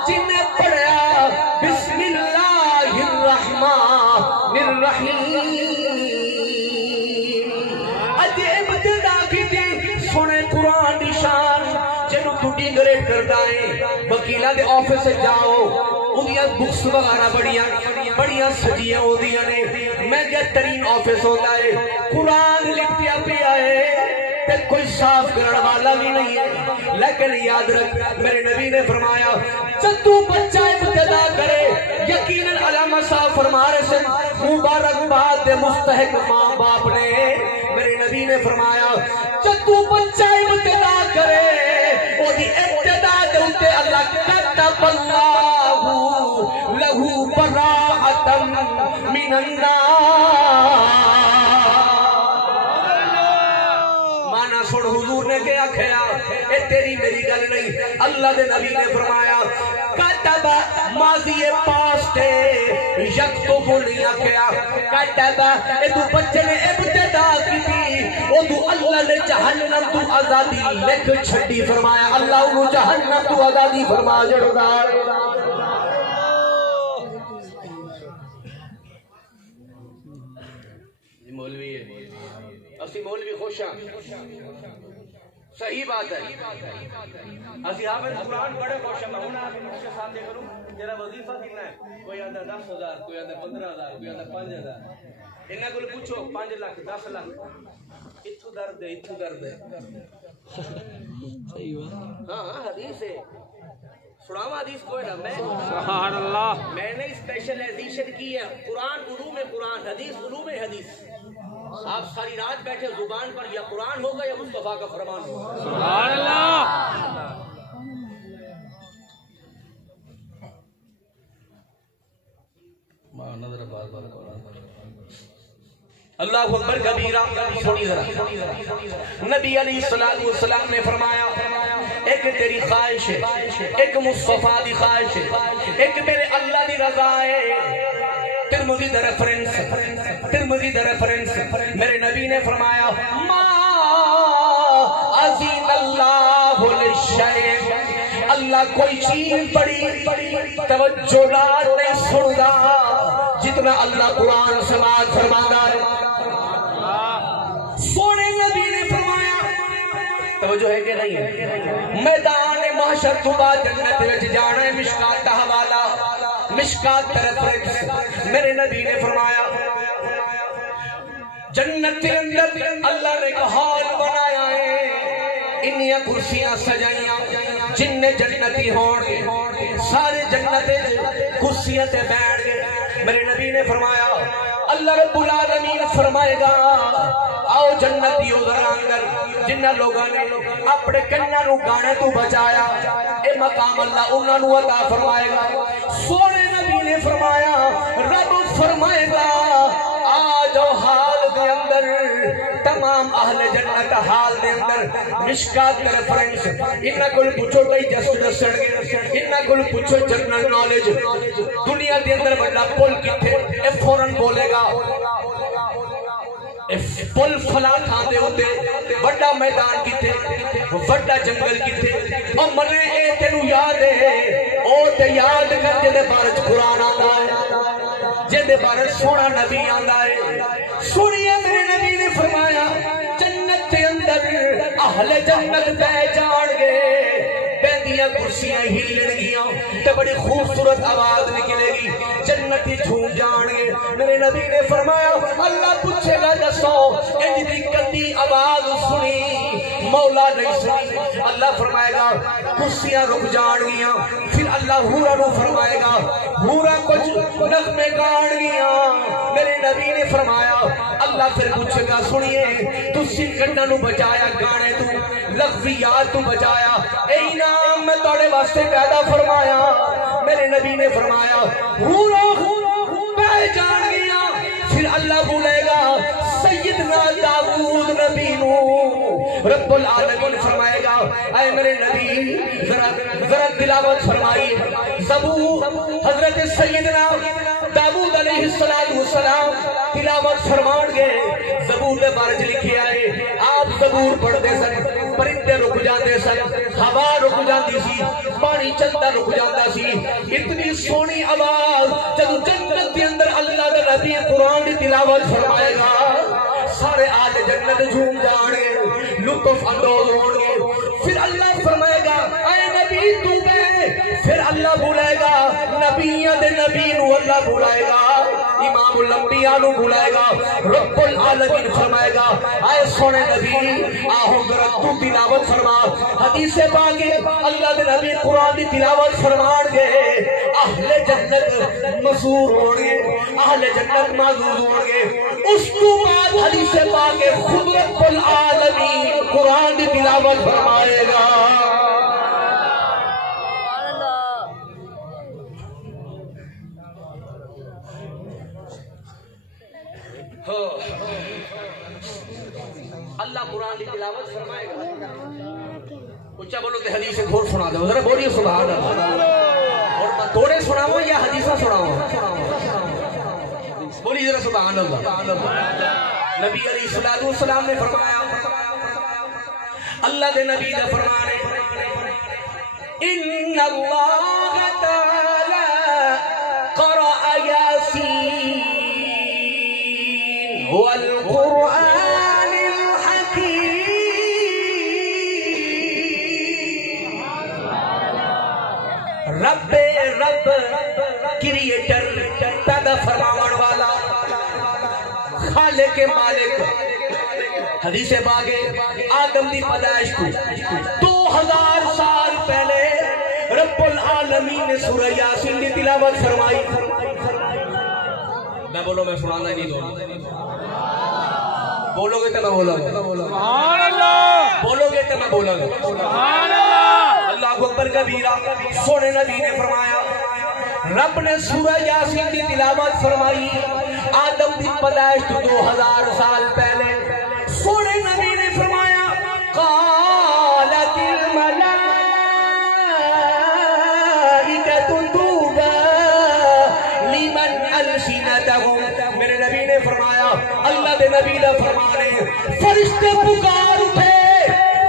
جن نے پڑھیا بسم اللہ الرحمن الرحیم اجے ابتدا کی تھی سنے قرآن نشان جنہوں تو ڈیگریٹ کر دائیں وکیلہ دے آفس سے جاؤ انہیاں بکس وغیرہ بڑیاں سجیاں ہو دیا نے میں کیا ترین آفس ہوتا ہے قرآن لکھتیا پیا ہے تے کوئی صاف کرنے والا بھی نہیں ہے لیکن یاد رکھ میرے نبی نے فرمایا جب تو بچہ ابتدا کرے یقیناً علامہ صاحب فرما رہے سے مبارک باد دے مستحق ماں باپ نے میرے نبی نے فرمایا جب تو بچہ ابتدا کرے وہ دی ابتدا دے انتے اللہ کتب اللہ لہو براءتم من النار مانا سن حضور نے کیا کھیا اے تیری میری گل نہیں اللہ دے نبی نے فرمایا کتب ماضی پاستے یک تو بولیا کیا کتب اے تو بچے نے ابتدا کی تھی وہ تو اللہ نے جہنم تو آزادی لکھ چھڑی فرمایا اللہ انہوں جہنم تو آزادی فرما جڑگار مولوی ہے اسی مولوی خوش ہیں صحیح بات ہے اسی حافظ قرآن بڑے خوش ہیں میں ہوں آپ کے ساتھ دے کروں تیرا وظیفہ کتنا ہے کوئی آدھا 10,000 کوئی آدھا 15,000 کوئی آدھا 5,000 انہیں کو پوچھو 5 لاکھ 10 لاکھ اتھو درد ہے اتھو درد ہے صحیح بات ہاں حدیث ہے سناوا حدیث کوئی نہ سبحان اللہ میں نے اسپیشلائزیشن کی ہے قرآن علوم قرآن حدیث علوم حدیث آپ ساری رات بیٹھے زبان پر یا قرآن ہوگا یا مصطفیٰ کا فرمان ہوگا سبحان اللہ نظر بار بار اللہ اکبر کبیرہ سنی ذرا نبی علیہ السلام نے فرمایا ایک تیری خواہش ہے ایک مصطفیٰ دی خواہش ہے ایک میرے اللہ دی رضا ہے ترمذی دا ریفرنس میرے نبی نے فرمایا ما عظیم اللہ للشیء اللہ کوئی چیز بڑی توجہ نہیں سندا جتنا اللہ قرآن سماعت فرمانا ہے سونے نبی نے فرمایا توجہ ہے کہ نہیں ہے میدان محشر تو بعد جنت وچ جانا ہے مشکات دا حوالہ مشکات ریفرنس میرے نبی نے فرمایا جنت کے اندر اللہ نے ایک ہال بنایا ہے انہیاں کرسیاں سجائیاں جن نے جنتی ہون سارے جنت کرسیاں تے بیٹھ گئے میرے نبی نے فرمایا اللہ رب العالمین فرمائے گا آؤ جنتی ادھر اندر جنہ لوگاں نے اپنے کنیاں نو گانے تو بچایا اے مقام اللہ انہاں نو عطا فرمائے گا سونے نبی نے فرمایا رب فرمائے گا آج حال دے اندر تمام اہل جنت حال دے اندر مشکات ریفرنس انہاں کول پوچھو کئی جسٹ دسن گے انہاں کول پوچھو جنرل نالج دنیا دے اندر بڑا پل کتھے اے فورن بولے گا پل فلاں تھان دے ہوتے بڑا میدان کتھے بڑا جنگل کتھے اور منے اے تینوں یاد ہے او تے یاد کر جے بارے قرآن آندا ہے جے بارے سونا نبی آندا ہے سنیے میرے نبی نے فرمایا جنت کے اندر اہل جنت بہ جان گے بیندیاں کرسیاں ہلن گیاں تے بڑی خوبصورت آواز نکلے گی جنتی جھوم جان گے میرے نبی نے فرمایا اللہ پوچھے گا دسو انج دی کندی آواز سنی مولا نہیں سنی اللہ فرمائے گا کرسیاں رک جان گیاں پھر اللہ حورا نو فرمائے گا حورا کچھ نغمے گان گیاں میرے نبی نے فرمایا اللہ پھر پوچھے گا سنیے تو سنگٹنا نو بچایا گانے تو لغویات تو بچایا اے انعام میں توڑے واسطے پیدا فرمایا میرے نبی نے فرمایا حورا بہ جان گیا پھر اللہ بولے گا سیدنا داؤد نبی نو رب العالمین فرمائے گا اے میرے نبی ذرا تلاوت فرمائیے زبور حضرت سیدنا داؤد علیہ السلام تلاوت فرمان گئے زبور دے بارے لکھے آئے آپ زبور پڑھتے سن پرندے رک جاتے سن ہوا رک جاتی سی پانی چلتا رک جاتا سی اتنی سونی آواز جب جنت کے اندر اللہ دے نبی قرآن کی تلاوت فرمائے گا سارے آج جنت جھوم جان گے لطف اندوز ہون گے پھر اللہ فرمائے گا اے نبی تو گئے پھر اللہ بلائے گا نبیوں دے نبی نو اللہ بلائے گا امام الانبیاء نو بلائے گا رب العالمین فرمائے گا اے سونے نبی آہو ذرا تو تلاوت فرما حدیث پاک اللہ دے نبی قرآن دی تلاوت فرمان گے اہل جنت مسرور ہون گے اہل جنت معزوز ہون گے اس تو بعد حدیث پاک خود رب العالمین قرآن دی تلاوت فرمائے گا اللہ قرآن کی تلاوت فرمائے گا اچھا بولو کہ حدیث گھوڑ سنا دو ذرا بولیے سبحان اللہ اور میں توڑے سناؤں یا حدیثہ سناؤں بولیے ذرا سبحان اللہ نبی علیہ السلام نے فرمایا اللہ دے نبی نے فرمانے ان اللہ تعالی قرأ یاسین والقرآن الحکیم رب کریٹر پیدا فرماون والا خالق مالک حدیث پاک آدم دی پیدائش کو 2000 سال پہلے رب العالمین نے سورہ یاسین کی تلاوت فرمائی میں بولو میں سنانا نہیں دوں بولو گے تو میں بولوں گا سبحان اللہ بولو گے تو میں بولوں گا سبحان اللہ اللہ اکبر کبیرہ سونے نبی نے فرمایا رب نے سورہ یاسین کی تلاوت فرمائی آدم کی پیدائش 2000 سال پہلے سونے نبی نے فرمایا قالت الملائکۃ طوبی لمن السنتهم میرے نبی نے فرمایا اللہ دے نبی دا فرمانے فرشتے پکار اٹھے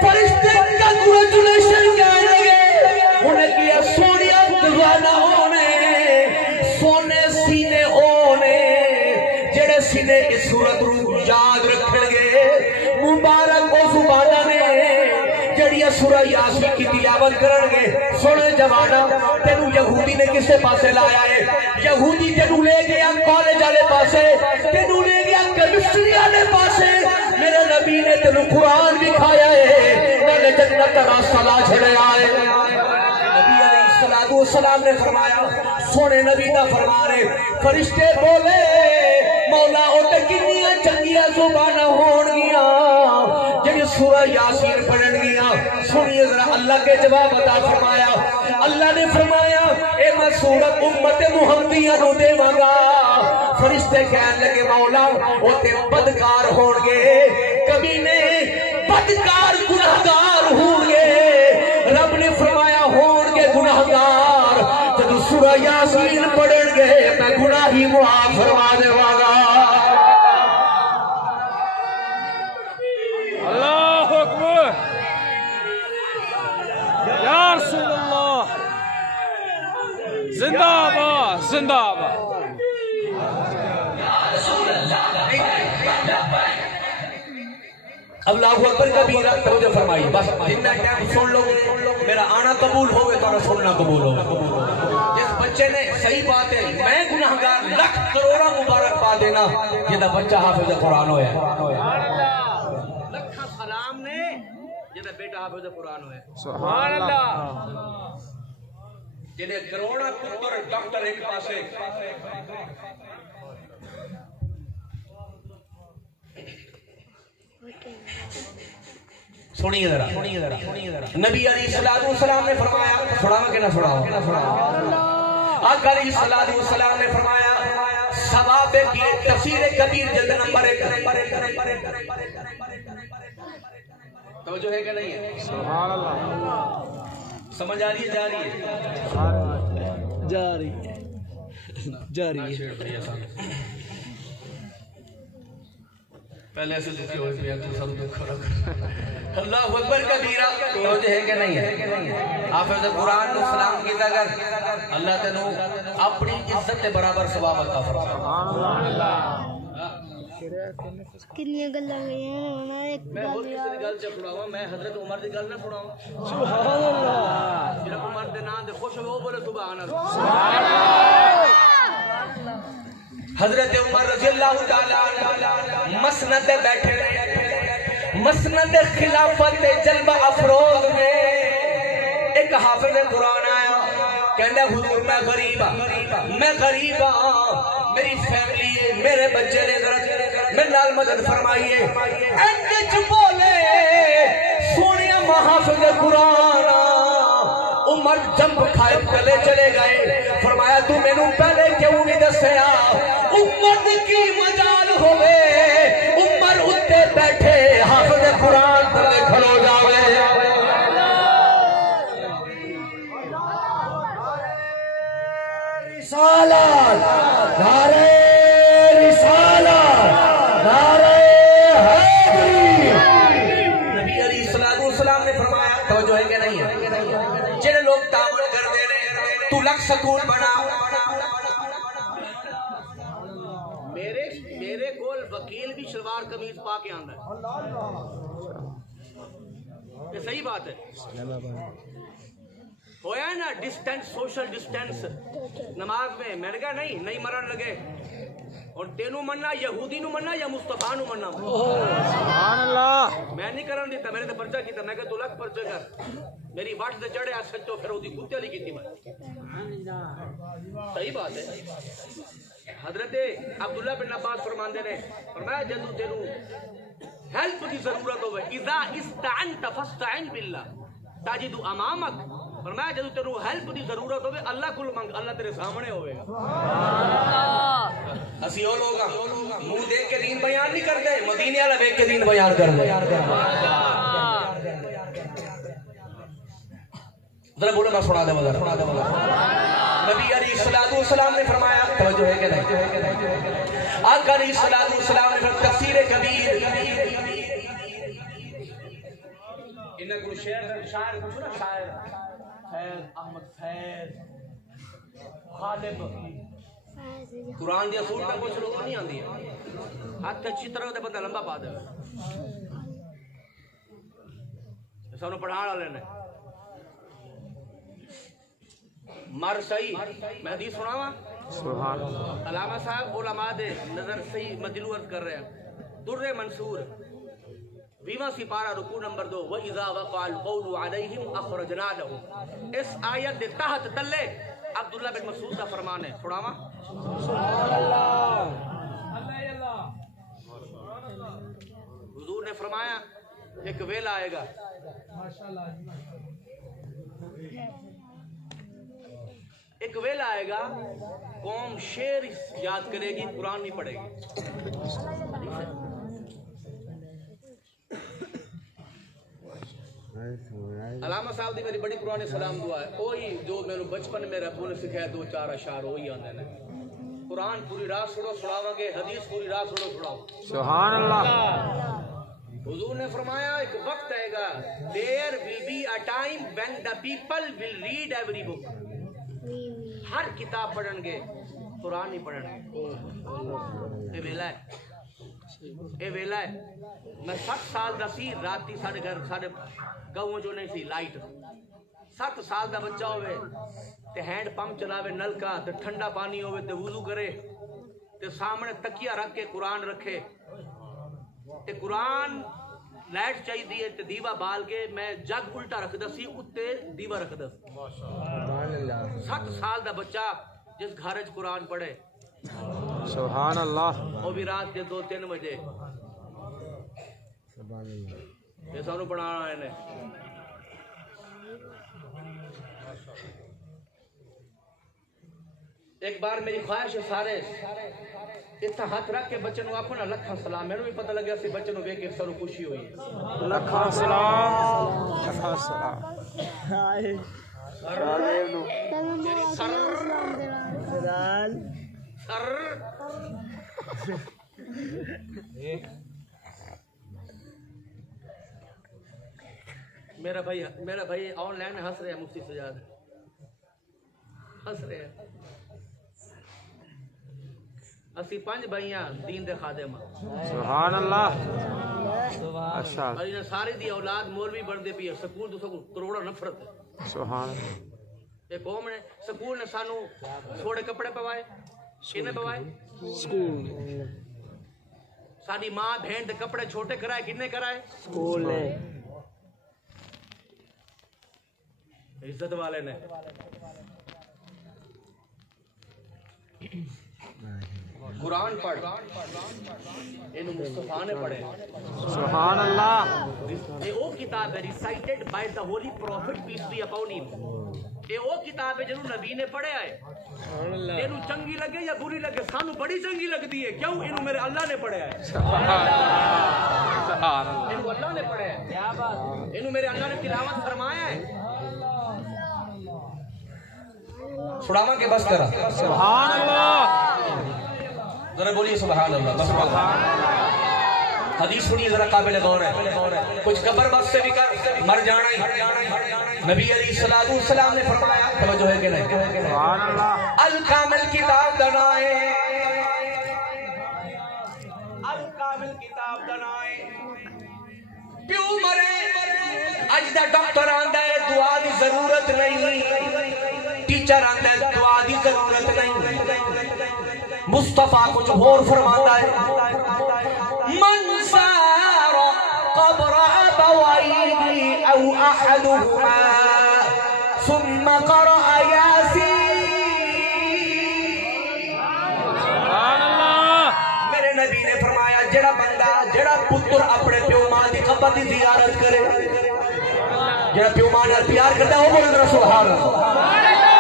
فرشتے کنگریچولیشن کہنے لگے انہیں کیا سونیا دیوانہ ہونے سونے سینے ہونے جڑے سینے اس صورت رو یاد رکھن گے مبارک و زبانہ نے جڑی سورہ یاسین کی تلاوت کرن گے سونے جوانا تینو یہودی نے کسے پاسے لایا ہے یہودی تینو لے گیا کالج والے پاسے تینو لے گیا کیمسٹری والے پاسے میرے نبی نے تینو قرآن دکھایا ہے نالے جنت کا راستہ لا چھڑیا ہے نبی علیہ السلام نے فرمایا سونے نبی دا فرمانے فرشتے بولے مولا اوٹے کنیاں چنگیاں زبانہ ہون گیا جنہیں سورہ یاسین پڑھن گیا سنیے ذرا اللہ کے جواب عطا فرمایا اللہ نے فرمایا اے میں سورت امت محمدیہ نو دے مانگا فرشتے کہنے لگے مولا اوٹے بدکار ہون گے کمینے بدکار گناہگار ہون گے رب نے فرمایا ہون گے گناہگار جب سورہ یاسین پڑھن گے میں گناہی معاف فرما دے واگا اللہ اکبر یا رسول اللہ زندہ آباد زندہ آباد اب اللہ اکبر کبیرہ توجہ فرمائی بس جتنا ٹائم سن لو میرا آنا قبول ہوئے تو سننا قبول ہوگا جس بچے نے صحیح بات ہے میں گناہگار لاکھ کروڑا مبارک پا دینا یہ دا بچہ حافظ قرآن ہویا لکھا سلام نے بیٹا حافظ قرآن ہوئے سبحان اللہ جنہیں کروڑا پتر ڈاکٹر ایک پاسے سنیے ذرا نبی علیہ السلام نے فرمایا سناوا کہ نہ سناؤ آقا علیہ السلام نے فرمایا ثواب کی تفسیر کبیر جلد نمبر 1 توجہ ہے کہ نہیں ہے سبحان اللہ سمجھ آ رہی ہے جا رہی ہے پہلے ایسے دکھے ہوئے پیا تو سب دکھ رکھ اللہ اکبر کبیرہ توجہ ہے کہ نہیں ہے حافظ قرآن اسلام کی اگر اللہ تنو اپنی عزت برابر ثواب عطا فرمائے کنیاں گلاں گئیاں میں ایک میں اور کسی دی گل چ سناواں میں حضرت عمر دی گل نہ سناواں سبحان اللہ جڑا عمر دے نام تے خوش ہو بولے سبحان اللہ حضرت عمر رضی اللہ تعالی عنہ مسند پہ بیٹھے مسند خلافت جلوہ افروز میں ایک حافظ قرآن آیا کہندا حضور میں غریب ہاں میری فیملی ہے میرے بچے نے میں نال مدد فرمائیے اندج بولے سونیا محافظ قرآن عمر جنب کھائے پہلے چلے گئے فرمایا تو میں نوں پہلے کیوں نہیں دسیا امت کی مجال ہوئے عمر اتے بیٹھے حافظ قرآن تلے کھلو جاوے رسالت نعرہ رسالت نعرہ حیدری نبی علیہ السلام نے فرمایا توجہ ہے کہ نہیں ہے جنہیں لوگ تعاون کر دے رہے تو لکھ سکون بنا میرے کول وکیل بھی شلوار قمیض پا کے آندا ہے یہ صحیح بات ہے ہویا نا ڈسٹینس سوشل ڈسٹینس نماز میں میں نے کہا نہیں مرن لگے اور تینوں مننا یہودی نو مننا یا مصطفیٰ نو مننا سبحان اللہ میں نہیں کرن دیتا میں نے پرچہ کیتا میں کہ تو لکھ پرچہ کر میری واٹ سے چڑھے سچو پھر اودی کتے والی کیتی میں صحیح بات ہے حضرت عبداللہ بن عباس فرماندے نے فرمایا جدوں تینوں ہیلپ کی ضرورت ہوے اذا استعنت فاستعن باللہ تجد امامک فرمایا جدوں تینوں ہیلپ کی ضرورت ہوے اللہ کول منگ اللہ تیرے سامنے ہوے گا اسی او لوگ منہ دیکھ کے دین بیان نہیں کرتے مدینے والا دیکھ کے دین بیان کر دے ذرا بولو میں سنا دے نبی علیہ السلام نے فرمایا توجہ ہے کہ نہیں آقا علیہ السلام نے فرمایا تفسیر کبیر انہاں کو شعر سنا شاعر فیض احمد فیض غالب قرآن دی اصول کا کچھ لوگ نہیں آندی ہاتھ اچھی طرح تے بندہ لمبا پا دے سانو پڑھان والے نے مر صحیح میں حدیث سناواں سبحان اللہ علامہ صاحب علماء دے نظر صحیح مدلو عرض کر رہے ہیں در منصور 20واں سپارہ رکوع نمبر 2 وَإِذَا وَقَعَ الْقَوْلُ عَلَيْهِمْ أَخْرَجْنَا لَهُمْ اس آیت دے تحت تلے عبداللہ بن مسعود کا فرمان ہے سناواں سبحان اللہ حضور نے فرمایا ایک ویلا آئے گا ایک ویلا آئے گا قوم شعر یاد کرے گی قرآن نہیں پڑھے گی علامہ صاحب دی میری بڑی پرانی سلام دعا ہے وہی جو میں نے بچپن میں ربوں نے سکھایا 2-4 اشعار وہی آندے نے قرآن پوری رات سنو سناواں گے حدیث پوری رات سنو سناؤ سبحان اللہ حضور نے فرمایا ایک وقت آئے گا there will be a time when the people will read every book ہر کتاب پڑھن گے قرآن نہیں پڑھن گے یہ ویلا ہے یہ ویلا ہے میں 7 سال دا سی راتی ساڑھے گھر ساڑھے گاؤں جو نہیں سی لائٹ 7 سال دا بچہ ہوئے تے ہینڈ پمپ چلاوے نل کا تے ٹھنڈا پانی ہوئے تے وضو کرے تے سامنے تکیہ رکھ کے قرآن رکھے تے قرآن لائٹ چاہیے تے دیوا بال کے میں جگ الٹا رکھدا سی اتے دیوا رکھدا سی 7 سال دا بچہ جس گھر وچ قرآن پڑھے سبحان اللہ وہ بھی رات کے 2-3 بجے یہ سانو پڑھانا ہے نے ایک بار میری خواہش ہے سارے اتنا ہاتھ رکھ کے بچے نو آکھو نا لکھاں سلام میں بھی پتہ لگیا سی بچے نو ویکھ کے سانو خوشی ہوئی ہے لکھاں سلام لکھاں سلام سر میرا بھائی آن لائن ہنس رہے ہیں مفتی سجاد ہنس رہے ہیں اسی 5 بھائیاں دین دے خادم سبحان اللہ اچھا اور انہیں ساری دی اولاد مولوی بن دے پی ہے سکول تو سکول کروڑا نفرت ہے سبحان ایک قوم نے سکول نے سانو تھوڑے کپڑے پوائے کنے پوائے سکول ساری ماں بہن دے کپڑے چھوٹے کرائے کنے کرائے سکول نے عزت والے نے قرآن پڑھ انہوں مصطفیٰ نے پڑھے سبحان اللہ یہ وہ کتاب ہے recited by the holy prophet peace be upon him یہ وہ کتاب ہے جنہوں نبی نے پڑھے آئے انہوں چنگی لگے یا بری لگے سانو بڑی چنگی لگتی ہے کیوں انہوں میرے اللہ نے پڑھے آئے انہوں اللہ نے پڑھے آئے انہوں میرے اللہ نے تلاوت فرمایا ہے سڑاما کے بس کرا سبحان اللہ ذرا بولیے سبحان اللہ بس حدیث سنیے ذرا قابل غور ہے کچھ قبر وقت سے بھی کر مر جانا ہی نبی علیہ السلام نے فرمایا توجہ ہے کہ نہیں سبحان اللہ الکامل کتاب دنائے الکامل کتاب دنائے پیو مرے اج دا ڈاکٹر آندا ہے دعا دی ضرورت نہیں ٹیچر آندا ہے دعا دی ضرورت نہیں مصطفیٰ کچھ اور فرماتا ہے من سار قبر ابويه او احدهما ثم قرأ ياسين سبحان اللہ میرے نبی نے فرمایا جڑا بندہ جڑا پتر اپنے پیو ماں دی قبر دی زیارت کرے جڑا پیو ماں نال پیار کرتا ہے وہ بولے سبحان اللہ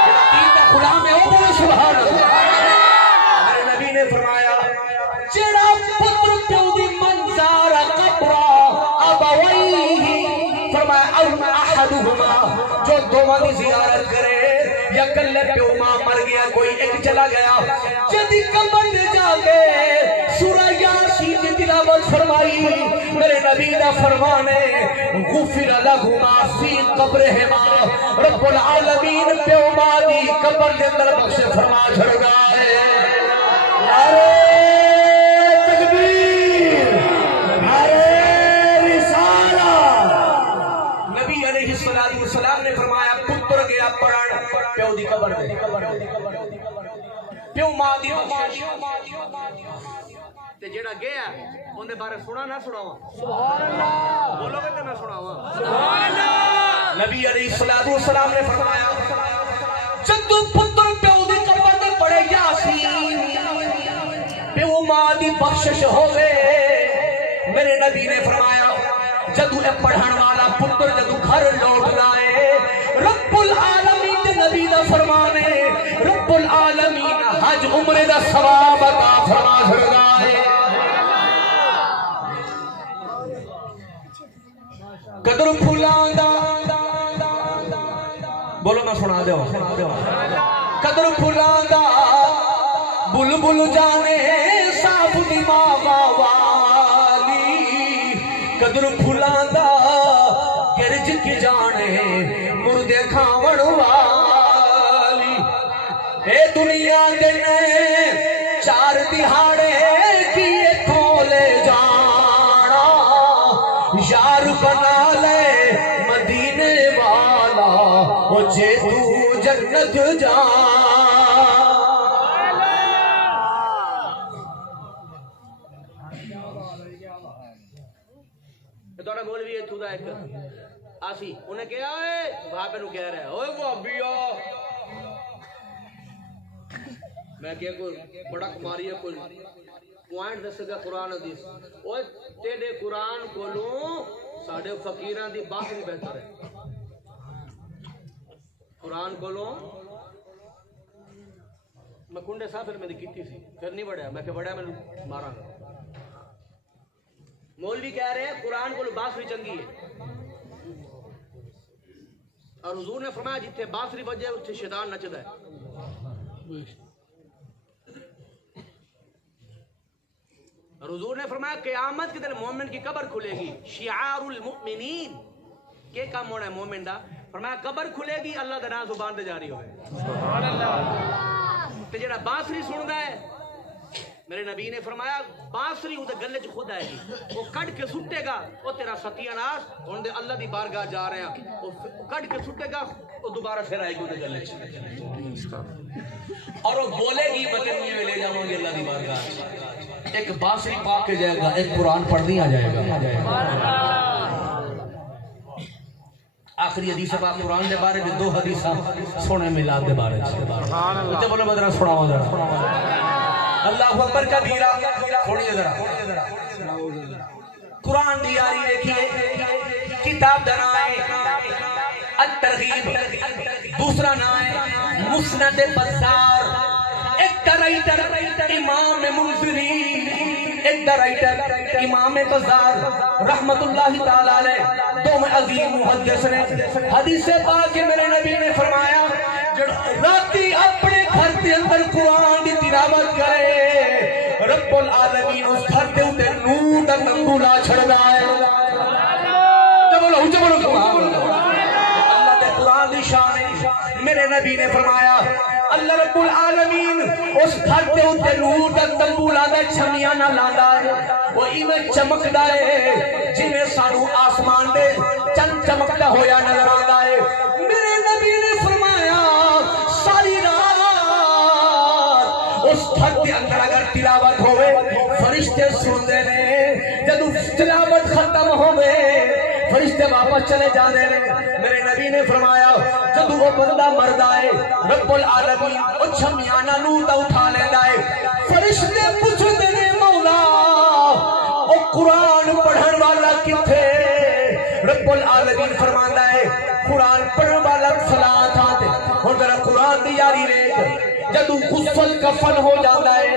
جڑا دین دا غلام ہے وہ بولے سبحان اللہ نے فرمایا جڑا پتر پیو دی منظار قبر ابویہ فرمایا او احدہما جو دوواں دی زیارت کرے یا کلے پیو ماں مر گیا کوئی ایک چلا گیا جدی قبر دے جا کے سورہ یاسین دی تلاوت فرمائی میرے نبی دا فرمان ہے غفر لہما فی قبرہما رب العالمین پیو ماں دی قبر دے اندر بخش فرما چھڑدا ہے نعرہ تکبیر نعرہ رسالہ نبی علیہ السلام نے فرمایا پتر گیا پڑھن پیو دی قبر دے پیو ماں دی بخشش تے جڑا گیا اوندے بارے سنا نہ سناواں سبحان اللہ بولو گے تے میں سناواں سبحان اللہ نبی علیہ السلام نے فرمایا جدو پتر پیو دی قبر دے پڑھے یاسین پیو ماں دی بخشش ہوئے میرے نبی نے فرمایا جدو اے پڑھن والا پتر جدو گھر لوٹ لائے رب العالمین دے نبی دا فرمانے رب العالمین حج عمرے دا ثواب عطا فرما چھڑدا ہے قدر پھولاں دا بولو میں سنا دیو قدر پھولاں دا بلبل جانے صاف دماغ والی قدر پھولاں دا گرج کی جانے مردے کھاون والی اے دنیا دے نے 4 دہاڑے کی اتھوں لے جانا یار بنا لے مدینے والا او جے تو جنت جان تھوڑا مولوی اتھو دا ایک آسی انہیں کہا ہے بھاپے نو کہہ رہا ہے اوے بھابیا میں کہا کوئی بڑا کماری ہے کوئی پوائنٹ دسے گا قرآن حدیث اوے تیرے قرآن کو لوں ساڑھے فقیران دی بات نہیں بہتر ہے قرآن کو لوں میں کنڈے سافر میں کیتی سی پھر نہیں بڑھیا میں کہ بڑھیا میں مارا گا مولوی کہہ رہے ہیں قرآن کو بانسری چنگی ہے اور حضور نے فرمایا جتنے بانسری بجے اتنے شیطان نچدا ہے اور حضور نے فرمایا قیامت کے دن مومن کی قبر کھلے گی شعار المؤمنین کیا کام ہونا ہے مومن دا فرمایا قبر کھلے گی اللہ دا نام زبان دے جاری ہوئے سبحان اللہ تے جڑا بانسری سندا ہے میرے نبی نے فرمایا بانسری اودے گلے چ خود آئے گی وہ کٹ کے سٹے گا وہ تیرا ستیہ ناس ہن دے اللہ دی بارگاہ جا رہے ہیں وہ کٹ کے سٹے گا وہ دوبارہ پھر آئے گی اودے گلے چ اور وہ بولے گی مگر میں لے جاؤں گی اللہ دی بارگاہ ایک بانسری پا کے جائے گا ایک قرآن پڑھنی آ جائے گا آخری حدیث پاک قرآن دے بارے میں 2 حدیثاں سونے میلاد دے بارے سبحان اللہ بولو میں ذرا سناؤں ذرا اللہ اکبر کبیرہ سنیے ذرا قرآن دی یاری دیکھیے کتاب دا نام ہے الترغیب دوسرا نام ہے مسند بزار ایک دا رائٹر امام منذری ایک دا رائٹر امام بزار رحمت اللہ تعالی علیہ دو میں عظیم محدث نے حدیث پاک کے میرے نبی نے فرمایا راتی اپنے گھر کے اندر قرآن دی تلاوت کرے رب العالمین اس گھر کے اندر نور دا تنبولا چھڑنا ہے اللہ دے قرآن دی شان ہے میرے نبی نے فرمایا اللہ رب العالمین اس گھر کے اندر نور دا تنبولا دے چھمیاں نہ لادا ہے وہ ایمیں چمکدا ہے جنہیں سانو آسمان دے چند چمکدا ہویا نظر آندا ہے میرے نبی نے فرمایا ساری رات اس گھر کے اندر اگر تلاوت ہوئے فرشتے سن دے نے جب تلاوت ختم ہوئے فرشتے واپس چلے جانے نے میرے نبی نے فرمایا جب وہ بندہ مرد آئے رب العالمین وہ چھمیانہ نور دا اٹھا لے جائے فرشتے پوچھ دینے مولا وہ قرآن پڑھن والا کتھے رب العالمین فرماتا ہے قرآن پڑھن والا صلاة آتے اور ذرا قرآن دی یاری ریک جدو غسل کفن ہو جاتا ہے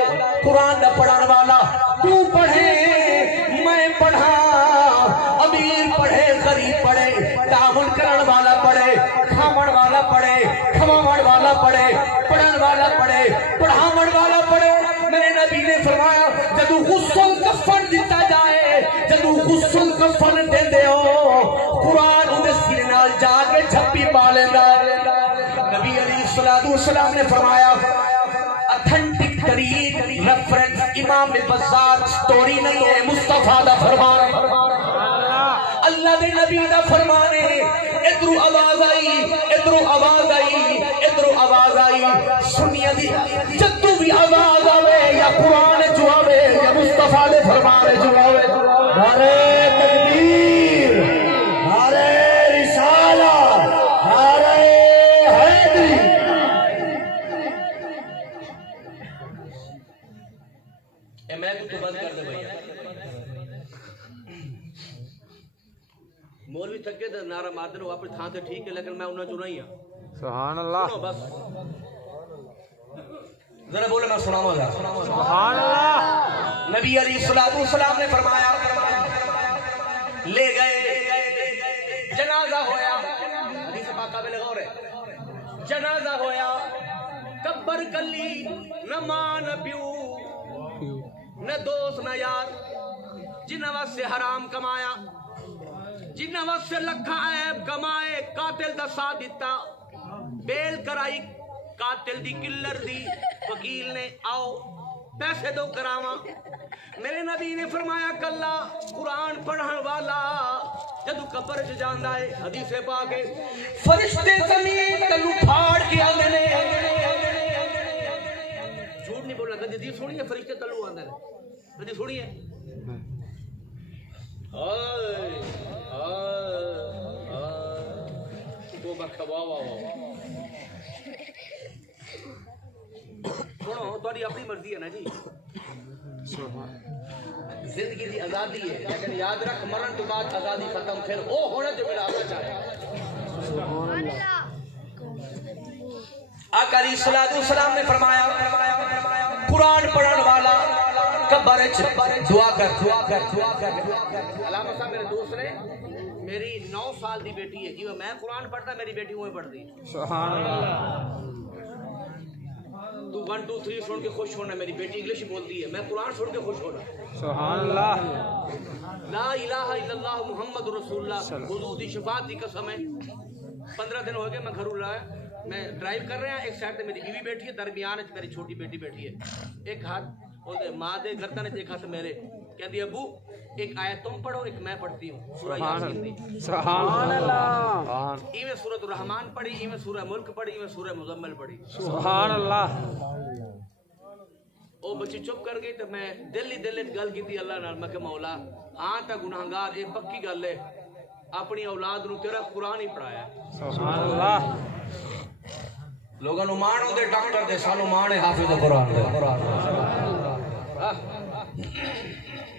قرآن دا پڑھن والا تو پڑھے میں پڑھا امیر پڑھے غریب پڑھے تعامل کرن والا پڑھے کھامن والا پڑھے کھماون والا پڑھے پڑھن والا پڑھے پڑھاون والا پڑھے میرے نبی نے فرمایا جدو غسل کفن دیتا جائے جدو غسل کفن دے دے ہو قرآن اندھے سینے نال جا کے جھپی پا لیندہ ہے نبی علیہ السلام نے فرمایا اتھنٹک ترین ریفرنس امام بزار سٹوری نہیں ہے مصطفیٰ دا فرمان اللہ دے نبی دا فرمان ہے ادھرو آواز آئی ادھرو آواز آئی ادھرو آواز آئی سنیا دی جدو بھی آواز آوے یا قرآن جو آوے یا مصطفیٰ دے فرمان جو آوے نعرہ تکبیر نعرہ رسالہ نعرہ حیدری اے میں تو بند کر دے بھائی مولوی تھکے تو نعرہ مار دے واپس تھان تے ٹھیک ہے لیکن میں انہاں چوں نہیں ہاں سبحان اللہ بس ذرا بولے میں سناواں ذرا سبحان اللہ نبی علیہ السلام نے فرمایا لے گئے جنازہ ہویا حدیث پاک قابل غور ہے جنازہ ہویا قبر کلی نہ ماں نہ پیو نہ دوست نہ یار جنہ واسطے حرام کمایا جنہ واسطے لکھا عیب کمائے قاتل دا ساتھ دیتا بیل کرائی قاتل دی کلر دی وکیل نے آؤ پیسے دو کراواں میرے نبی نے فرمایا کلا قرآن پڑھن والا جدو قبر چ جاندا ہے حدیث پاک ہے فرشتے زمین تلو پھاڑ کے آندے نے جھوٹ نہیں بولنا کدی حدیث سنی ہے فرشتے تلو آندے نے کدی سنی ہے وہ بخا واہ واہ واہ سنو تھوڑی اپنی مرضی ہے نا جی زندگی دی آزادی ہے لیکن یاد رکھ مرن تو بعد آزادی ختم پھر وہ ہونا جو میرا اللہ چاہے آقا علیہ الصلوۃ والسلام نے فرمایا قرآن پڑھن والا قبر وچ دعا کر علامہ صاحب میرے دوست نے میری 9 سال دی بیٹی ہے جی میں قرآن پڑھتا میری بیٹی وہیں پڑھتی سبحان اللہ تو 1 2 3 سن کے خوش ہونا میری بیٹی انگلش بولتی ہے میں قرآن سن کے خوش ہونا سبحان اللہ لا الہ الا اللہ محمد رسول اللہ حضور دی شفاعت دی قسم ہے 15 دن ہو گئے میں گھروں لایا میں ڈرائیو کر رہا ایک سائڈ تے میری بیوی بیٹھی ہے درمیان وچ میری چھوٹی بیٹی بیٹھی ہے ایک ہاتھ اودے ماں دے گردن وچ ایک ہاتھ میرے کہندی ابو ایک آیت تم پڑھو ایک میں پڑھتی ہوں سورہ یاسین دی سبحان اللہ ایویں سورۃ الرحمن پڑھی ایویں سورہ ملک پڑھی ایویں سورہ مزمل پڑھی سبحان اللہ او بچی چپ کر گئی تو میں دل ہی دل وچ گل کیتی اللہ نال میں کہ مولا ہاں تا گناہگار اے پکی گل ہے اپنی اولاد نو تیرا قرآن ہی پڑھایا سبحان اللہ لوگاں نو مان ہوندے ڈاکٹر دے سانو مان ہے حافظ قرآن دے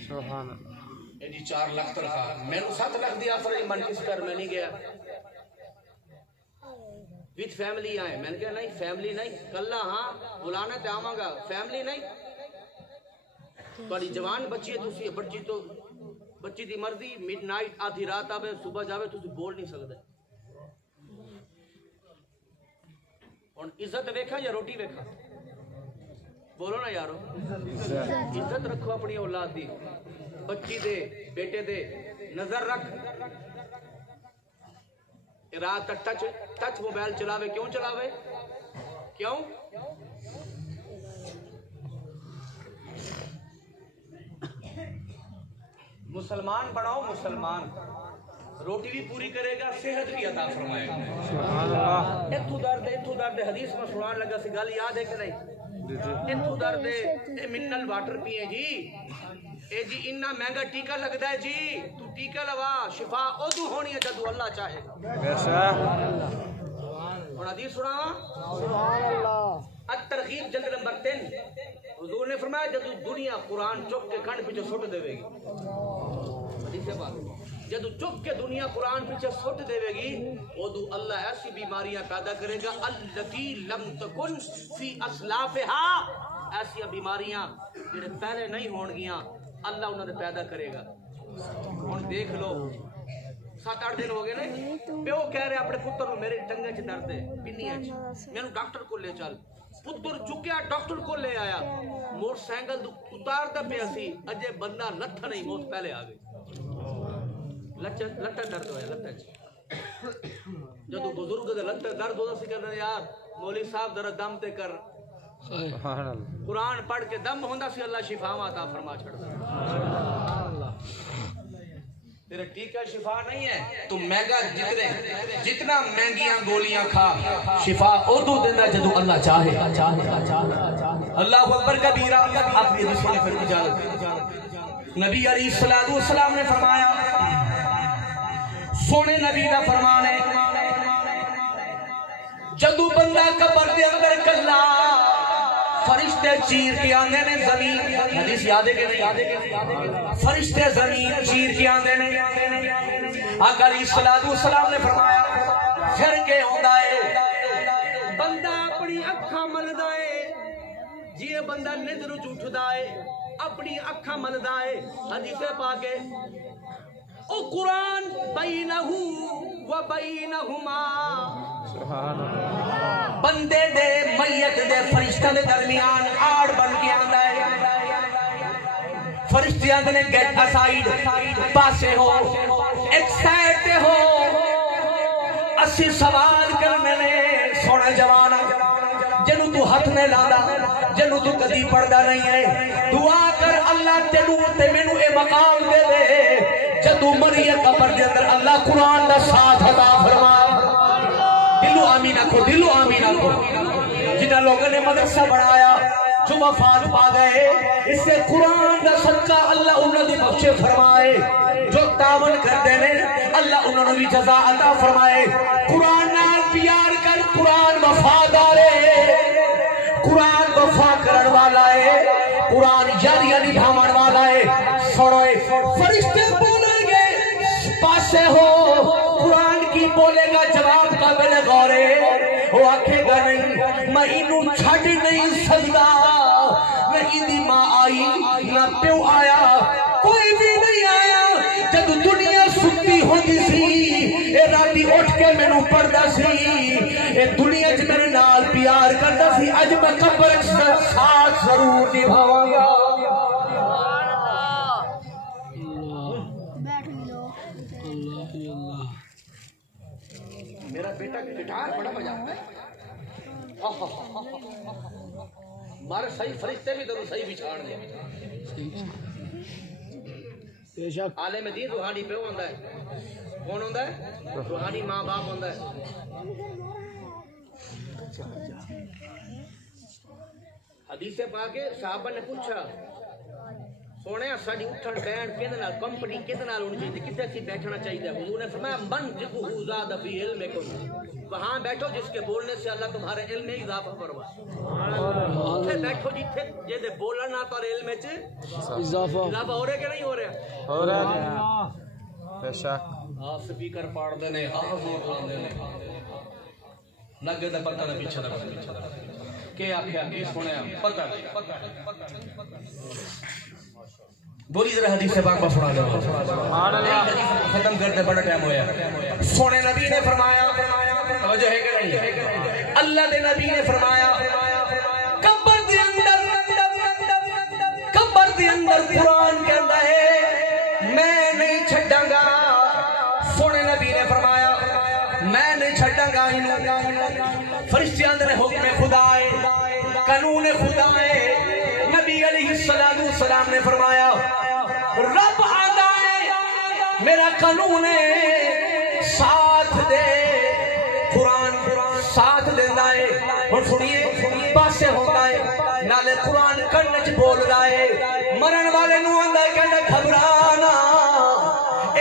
سبحان اللہ اے جی 4 لاکھ تنخواہ مینوں 7 لاکھ دی آفر من کس کر میں نہیں گیا وتھ فیملی آئے میں نے کہا نہیں فیملی نہیں کلا ہاں بلانا تے آواں گا فیملی نہیں تھوڑی جوان بچی ہے تسی بچی تو بچی دی مرضی مڈ نائٹ آدھی رات آوے صبح جاوے تسی بول نہیں سکدے اور عزت ویکھا یا روٹی ویکھا بولو نا یارو عزت رکھو اپنی اولاد دی بچی دے بیٹے دے نظر رکھ رات ٹچ موبائل چلاوے کیوں چلاوے کیوں مسلمان بناؤ مسلمان روٹی بھی پوری کرے گا صحت بھی عطا فرمائے گا سبحان اللہ اتھو درد حدیث میں سنان لگا سی گل یاد ہے کہ نہیں اتھو درد اے منرل واٹر پیے جی اے جی اتنا مہنگا ٹیکا لگتا ہے جی تو ٹیکا لوا شفا ادو ہونی ہے جدو اللہ چاہے ایسا اور حدیث سنا الترغیب جلد نمبر 3 حضور نے فرمایا جدو دنیا قرآن چک کے کھنڈ پیچھے سٹ دے گی حدیث ہے بات جدو چک کے دنیا قرآن پیچھے سٹ دے گی ادو اللہ ایسی بیماریاں پیدا کرے گا التی لم تکن فی اسلافها ایسی بیماریاں جڑے پہلے نہیں ہون گیاں اللہ انہوں نے پیدا کرے گا ہن دیکھ لو 7-8 دن ہو گئے نے پیو کہہ رہے اپنے پتر نو میرے ٹنگے چ درد ہے پنیاں چ مینوں ڈاکٹر کو لے چل پتر چکیا ڈاکٹر کو لے آیا موٹر سائیکل اتاردا پیا سی اجے بندہ لٹھا نہیں موت پہلے آ گئی لٹا درد ہویا لٹا چ جدو بزرگ دے لٹا درد ہوتا سی کہنا یار مولوی صاحب ذرا دم تے کر سبحان اللہ قرآن پڑھ کے دم ہوندا سی اللہ شفاواں عطا فرما چھڑدا تیرا ٹیکا شفا نہیں ہے تو مہنگا جتنا مہنگیاں گولیاں کھا شفا ادو دیندا جدو اللہ چاہے اللہ اکبر کبیرہ اپنی رسول پر اجازت نبی علیہ الصلوۃ والسلام نے فرمایا سونے نبی دا فرمان ہے جدو بندہ قبر دے اندر کلا فرشتے چیر کے آندے نے زمین حدیث یاد ہے کہ نہیں فرشتے زمین چیر کے آندے نے آقا علیہ الصلوۃ والسلام نے فرمایا پھر کے ہوندا ہے بندہ اپنی اکھاں ملدا ہے جی بندہ نیند نو اٹھدا ہے اپنی اکھاں ملدا ہے حدیث پاک ہے او قرآن بینہ و بینہما سبحان اللہ بندے دے میت دے فرشتہ دے درمیان آڑ بن کے آندا ہے فرشتے آندے نے گیٹ اسائیڈ پاسے ہو ایک سائڈ تے ہو اسی سوال کرنے نے سونا جوانا جنوں تو ہاتھ نے لادا جنوں تو کدی پڑھدا نہیں ہے دعا کر اللہ تینوں تے مینوں اے مقام دے دے جدو مریے قبر دے اندر اللہ قرآن دا ساتھ عطا فرما دلو آمین آکھو دلو آمین آکھو جنہاں لوگوں نے مدرسہ بڑھایا جو وفات پا گئے اس سے قرآن دا صدقہ اللہ انہوں نے بخشے فرمائے جو تعاون کر دینے اللہ انہوں نے بھی جزا عطا فرمائے قرآن نال پیار کر قرآن وفادار ہے قرآن وفا کرن والا ہے قرآن یاریاں نبھاون والا ہے سنوے فرشتے بولیں گے پاسے ہو قرآن کی بولے گا جواب قابل غور ہے وہ آکھے گا نہیں میں انہوں چھڑ نہیں سکتا نہ دی ماں آئی نہ پیو آیا کوئی بھی نہیں آیا جب دنیا سکتی ہوتی سی اے راتی اٹھ کے میں نو پڑھدا سی اے دنیا چ میرے نال پیار کردا سی اج میں قبر ساتھ ضرور نبھاواں گا میرا بیٹا گٹار بڑا بجاتا ہے مارے صحیح فرشتے بھی ضرور صحیح بچھاڑ دے عالم دین روحانی پیو ہوندا ہے کون ہوندا ہے روحانی ماں باپ ہوندا ہے حدیث پاک صحابہ نے پوچھا سونے ساڈی اٹھن بیٹھ کدے نال کمپنی کدے نال ہونی چاہیے کتے سی بیٹھنا چاہیے حضور نے فرمایا من ذکر زاد فی علمکم وہاں بیٹھو جس کے بولنے سے اللہ تمہارے علم میں اضافہ فرمائے اتھے بیٹھو جتھے جے دے بولنا تو علم وچ اضافہ ہو رہا کہ نہیں ہو رہا ہو رہا بے شک ہاں سپیکر پاڑ دے نے ہاں زور لاندے نے لگے تے پتہ نہ پیچھے دا کہ آکھیا کی سنیا پتہ بولی ذرا حدیث پاک کو سنا دو سبحان اللہ ختم کرتے بڑا ٹائم ہویا سونے نبی نے فرمایا توجہ ہے کہ نہیں اللہ دے نبی نے فرمایا قبر دے اندر قرآن کہندا ہے میں نہیں چھڈاں گا سونے نبی نے فرمایا میں نہیں چھڈاں گا فرشتیاں دے حکم خدا ہے قانون خدا ہے نبی علیہ السلام نے فرمایا رب آدھا ہے میرا قانون ہے ساتھ دے قرآن ساتھ دینا ہے اور سنیے پاسے ہوتا ہے نالے قرآن کرنچ بول رہا ہے مرن والے نو اندر کہنا گھبرانا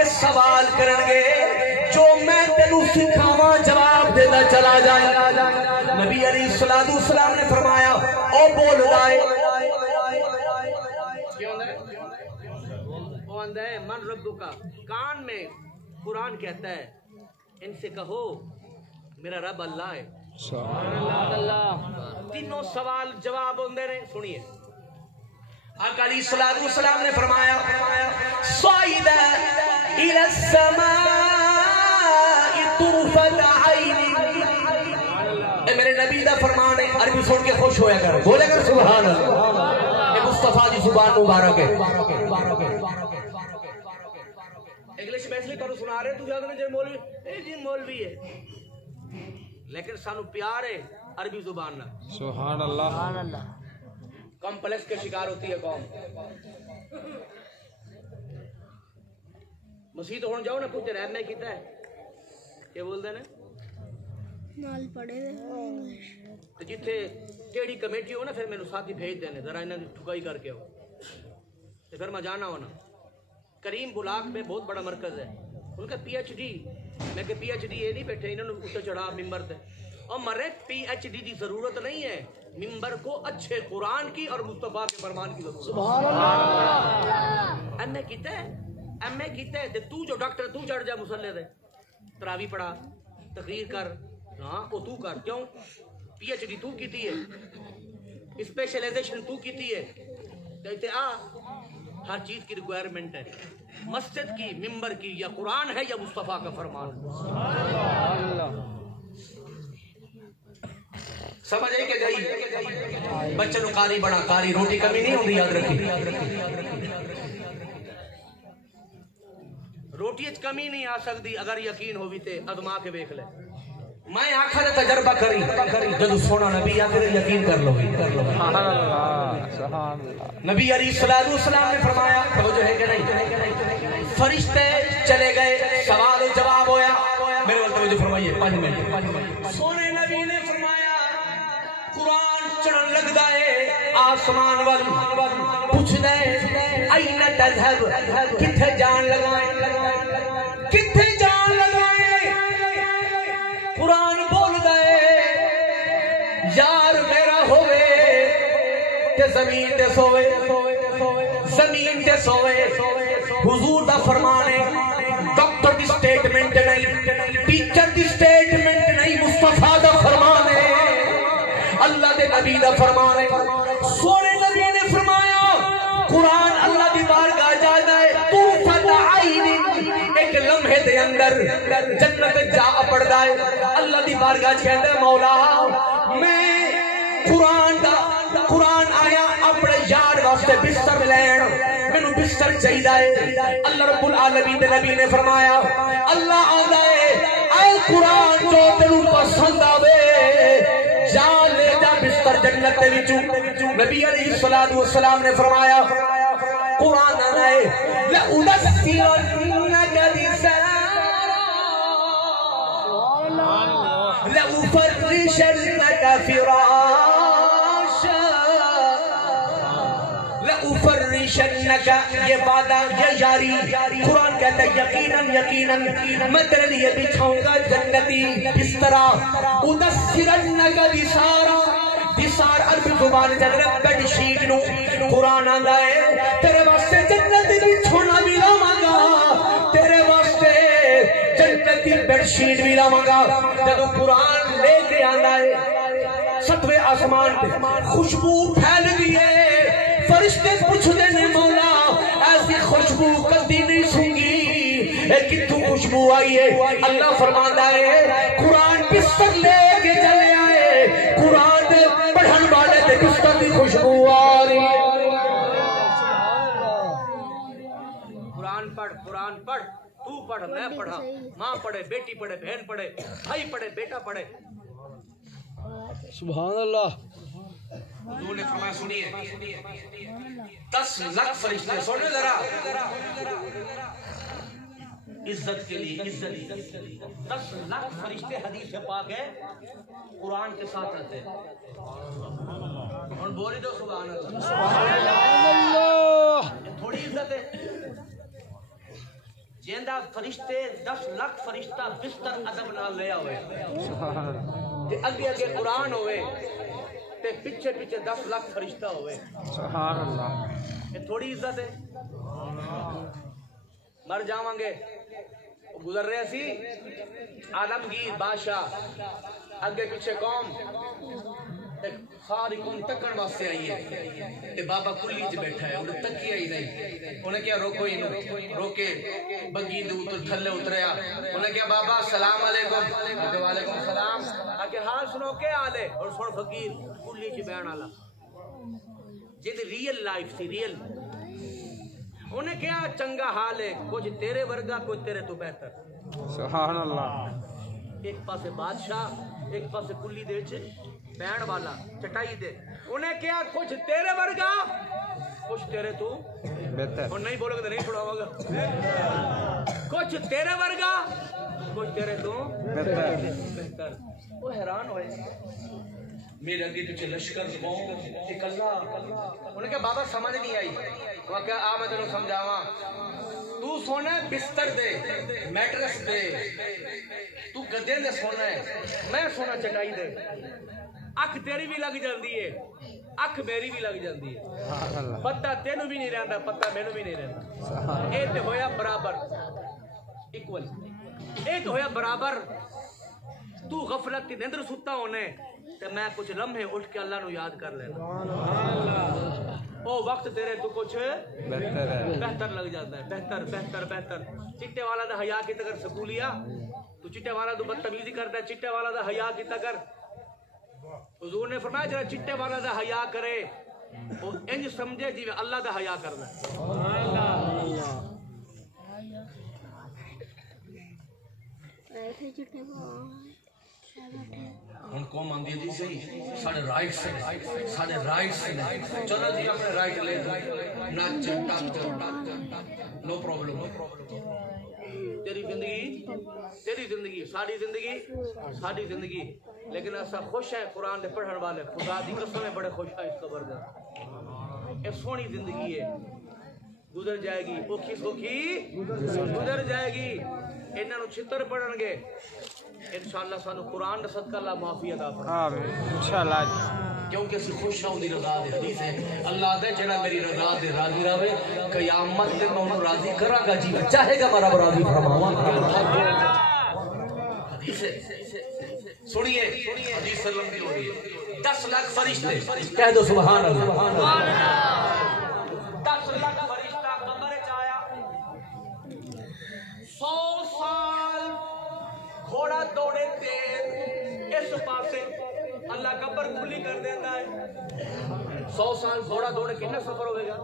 اس سوال کرن گے جو میں تینو سکھاواں جواب دینا چلا جائے نبی علیہ السلام نے فرمایا او بول رہا ہے من ربو کا کان میں قرآن کہتا ہے ان سے کہو میرا رب اللہ ہے تینوں سوال جواب ہوندے نے سنیے آقا علیہ السلام نے فرمایا صعد الى السماء طرفت عین اے میرے نبی دا فرمان ہے عربی سن کے خوش ہویا کر بولے کر سبحان اللہ اے مصطفیٰ دی زبان مبارک ہے انگلش میں اس لیے کرو سنا رہے تو جاتے ہیں مولوی اے جی مولوی ہے لیکن سانو پیار ہے عربی زبان نہ سبحان اللہ کمپلیکس کے شکار ہوتی ہے قوم مسیح ہون جاؤ نا کچھ رہب میں کیتا ہے کیا بول دے نا نال پڑے دے تو جتھے ٹیڑی کمیٹی ہو نا پھر میرے ساتھی بھیج دینے ذرا انہاں دی ٹھکائی کر کے ہو تو پھر میں جانا ہونا کریم بلاک میں بہت بڑا مرکز ہے ان کا پی ایچ ڈی میں کہ پی ایچ ڈی یہ نہیں بیٹھے انہوں نے اتنے چڑھا ممبر تے اور مرے پی ایچ ڈی کی ضرورت نہیں ہے ممبر کو اچھے قرآن کی اور مصطفیٰ کے فرمان کی ضرورت سبحان اللہ ایم اے کیتا ہے تو جو ڈاکٹر تو چڑھ جا مصلی دے تراوی پڑھا تقریر کر ہاں وہ تو کر کیوں پی ایچ ڈی تو کیتی ہے اسپیشلائزیشن تو کیتی ہے کہتے آ ہر چیز کی ریکوائرمنٹ ہے مسجد کی ممبر کی یا قرآن ہے یا مصطفیٰ کا فرمان سمجھ آئی کہ گئی بچے نو قاری بنا قاری روٹی کمی نہیں ہوتی یاد رکھی روٹی اچ کمی نہیں آ سکتی اگر یقین ہوئی تے ازما کے دیکھ لے میں آخر تجربہ کری جدو سونا نبی آخر یقین کر لو نبی علیہ السلام نے فرمایا توجہ ہے کہ نہیں فرشتے چلے گئے سوال و جواب ہویا میرے والے توجہ فرمائیے 5 منٹ سونے نبی نے فرمایا قرآن چڑھن لگدا ہے آسمان وال پوچھ دے این تذهب کتھے جان لگائیں کتھے جان لگائیں قرآن بول دے یار میرا ہوئے تے زمین تے سوئے زمین تے سوئے حضور دا فرمانے ڈاکٹر دی سٹیٹمنٹ نہیں ٹیچر دی سٹیٹمنٹ نہیں مصطفیٰ دا فرمانے اللہ دے نبی دا فرمانے سونے نبی نے فرمایا قرآن اللہ دی بارگاہ جانا ہے تو فتعینی ایک لمحے دے اندر جنت جا پڑھدا ہے اللہ دی بارگاہ کہندا ہے مولا میں قرآن آیا اپنے یار واسطے بستر لین مینوں بستر چاہیدا ہے اللہ رب العالمین دے نبی نے فرمایا اللہ آندا ہے اے قرآن جو تینوں پسند آوے جا لے جا بستر جنت دے وچوں نبی علیہ الصلوۃ والسلام نے فرمایا قرآن آندا ہے لأُدَسِّرَنَّكَ لِسَانًا لأفرشنك فراشا لأفرشنك یہ وعدہ یہ یاری قرآن کہتا ہے یقیناً میں تیرے لیے بچھاؤں گا جنتی بسترا ادسرنک دسارا دسار عربی زبان جنگل بیڈ شیٹ نو قرآن آندا ہے تیرے واسطے جنتی بچھونا بھی لاواں گا تیرے واسطے جنتی بیڈ شیٹ بھی لاواں گا جب قرآن لے کے آندا ہے ستویں آسمان پہ خوشبو پھیل گئی ہے فرشتے پوچھتے نے مولا ایسی خوشبو کبھی نہیں سنگی کتوں خوشبو آئی ہے اللہ فرماندا ہے قرآن بستر لے کے چلے آئے قرآن پڑھن والے تے بستر کی خوشبو آ رہی ہے قرآن پڑھ تو پڑھ میں پڑھا ماں پڑھے بیٹی پڑھے بہن پڑھے بھائی پڑھے بیٹا پڑھے سبحان اللہ حضور نے فرمایا سنیے 10 لاکھ فرشتے سنو ذرا عزت کے لیے 10 لاکھ فرشتے حدیث پاک ہے قرآن کے ساتھ رہتے ہیں اور بولی دو سبحان اللہ تھوڑی عزت ہے جیندہ فرشتے 10 لاکھ فرشتہ بستر ادب نہ لیا ہوئے تے اگے قرآن ہوئے تے پیچھے 10 لاکھ فرشتہ ہوئے سبحان اللہ یہ تھوڑی عزت ہے مر جاواں گے گزر رہے سی عالمگیر بادشاہ اگے پیچھے قوم ایک ساری قوم تکن واسطے آئی ہے تے بابا کلی چ بیٹھا ہے انہیں تکیا ہی نہیں انہیں کیا روکو ہی روکے بگی دے تھلے اتریا انہیں کیا بابا السلام علیکم وعلیکم السلام آکے حال سنو کے آلے اور سن فقیر کلی چ بیان والا جد ریئل لائف سی ریئل انہیں کیا چنگا حال ہے کچھ تیرے ورگا کچھ تیرے تو بہتر سبحان اللہ ایک پاسے بادشاہ ایک پاسے کلی دے چ بین والا چٹائی دے انہیں کیا کچھ تیرے ورگا کچھ تیرے تو بہتر اور نہیں بولو گے تو نہیں پڑھاؤں گا کچھ تیرے ورگا کچھ تیرے تو بہتر وہ حیران ہوئے میرے اگے پیچھے لشکر قوم ایک اللہ انہیں کہا بابا سمجھ نہیں آئی وہ کہا آ میں تینوں سمجھاواں تو سونا بستر دے میٹرس دے تو گدے دے سونا ہے میں سونا چٹائی دے اکھ تیری بھی لگ جاندی ہے اکھ میری بھی لگ جاندی ہے پتہ تینوں بھی نہیں رہندا پتہ مینوں بھی نہیں رہندا اے تے ہویا برابر ایکول اے تے ہویا برابر تو غفلت کی نیندر ستا ہونے تے میں کچھ لمحے اٹھ کے اللہ نو یاد کر لینا او وقت تیرے تو کچھ بہتر لگ جاتا ہے بہتر چٹے والا دا حیا کی تگر سکولیا تو چٹے والا تو بدتمیزی کرتا ہے چٹے والا دا حیا کی تگر حضور نے فرمایا جڑا چٹے والا دا حیا کرے وہ انج سمجھے جی اللہ دا حیا کرنا ہن قوم آندی جی صحیح ساڈے رائٹ سے چلو جی اپنے رائٹ لے نچ ٹپ نو پرابلم. تیری زندگی ساری زندگی لیکن ایسا خوش ہے قرآن دے پڑھن والے خدا دی قسم ہے بڑے خوش ہیں اس قبر دے. یہ سونی زندگی ہے گزر جائے گی اوکھی سوکھی گزر جائے گی. انہاں نو چھتر پڑھن گے انشاءاللہ سانو قرآن دا صدقہ اللہ معافی عطا فرمائے. آمین انشاءاللہ. کیونکہ اسی خوش ہوں دی رضا دے حدیث ہے اللہ دے جڑا میری رضا دے راضی رہے قیامت دے میں انہوں راضی کراں گا جی چاہے گا میرا راضی فرماواں. حدیث ہے سنیے حدیث سلم کی ہو رہی ہے 10 لاکھ فرشتے کہہ دو سبحان اللہ. 10 لاکھ فرشتہ قبر وچ آیا 100 سال گھوڑا دوڑے تیز اس پاسے اللہ قبر کھلی کر دیتا ہے. 100 سال گھوڑا دوڑے کتنا سفر ہوئے گا.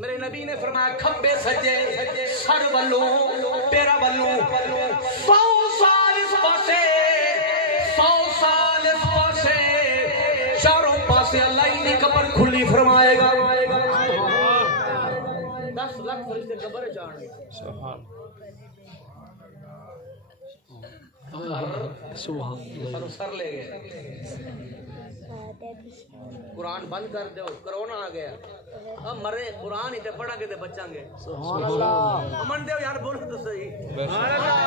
میرے نبی نے فرمایا کھبے سجے سر والوں پیرا والوں 100 سال اس پاسے 100 سال اس پاسے چاروں پاسے اللہ ہی نے قبر کھلی فرمائے گا. 10 لاکھ فرشتے قبر جانے سبحان سر لے گئے. قرآن بند کر دو کرونا آ گیا اب مرے قرآن ہی تے پڑھا کے تے بچاں گے. سبحان اللہ من دیو یار بولو تو صحیح سبحان اللہ.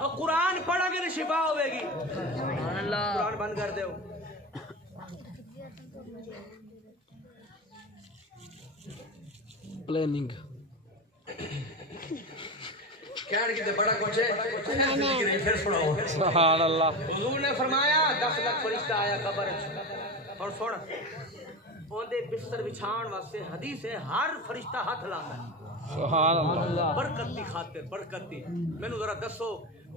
اور قرآن پڑھا کے تے شفا ہوے گی. سبحان اللہ. قرآن بند کر دیو. پلاننگ کہنے کی تے بڑا کچھ ہے پھر سناؤ. سبحان اللہ. حضور نے فرمایا 10 لاکھ فرشتہ آیا قبر وچ اور سن اون دے بستر بچھان واسطے حدیث ہے ہر فرشتہ ہاتھ لاندا ہے. سبحان اللہ. برکت دی خاطر برکت دی. مینوں ذرا دسو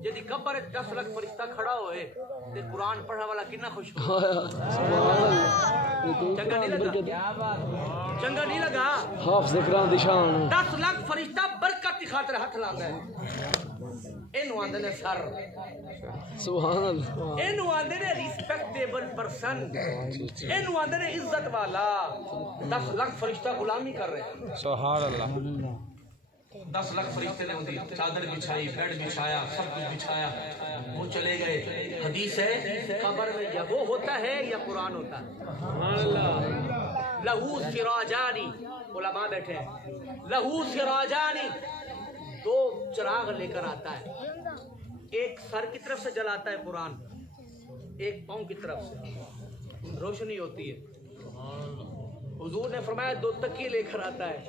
جدی قبر وچ 10 لاکھ فرشتہ کھڑا ہوئے تے قرآن پڑھا والا کتنا خوش ہو. سبحان اللہ. چنگا نہیں لگا کیا بات چنگا نہیں لگا. حافظ قرآن دی شان 10 لاکھ فرشتہ برکت دی خاطر ہاتھ لاندا ہے. اینو آندے نے سر سبحان اللہ. اینو آندے نے ریسپیکٹیبل پرسن اینو آندے نے عزت والا. 10 لاکھ فرشتہ غلامی کر رہے ہیں. سبحان اللہ. 10 لاکھ فرشتے نے ہوتی چادر بچھائی بیڈ بچھایا سب کچھ بچھایا وہ چلے گئے. حدیث ہے قبر میں یا وہ ہوتا ہے یا قرآن ہوتا ہے. سبحان اللہ. لہو سراجانی علماء بیٹھے ہیں لہو سراجانی 2 چراغ لے کر آتا ہے. ایک سر کی طرف سے جلاتا ہے قرآن ایک پاؤں کی طرف سے روشنی ہوتی ہے. حضور نے فرمایا 2 تکیے لے کر آتا ہے.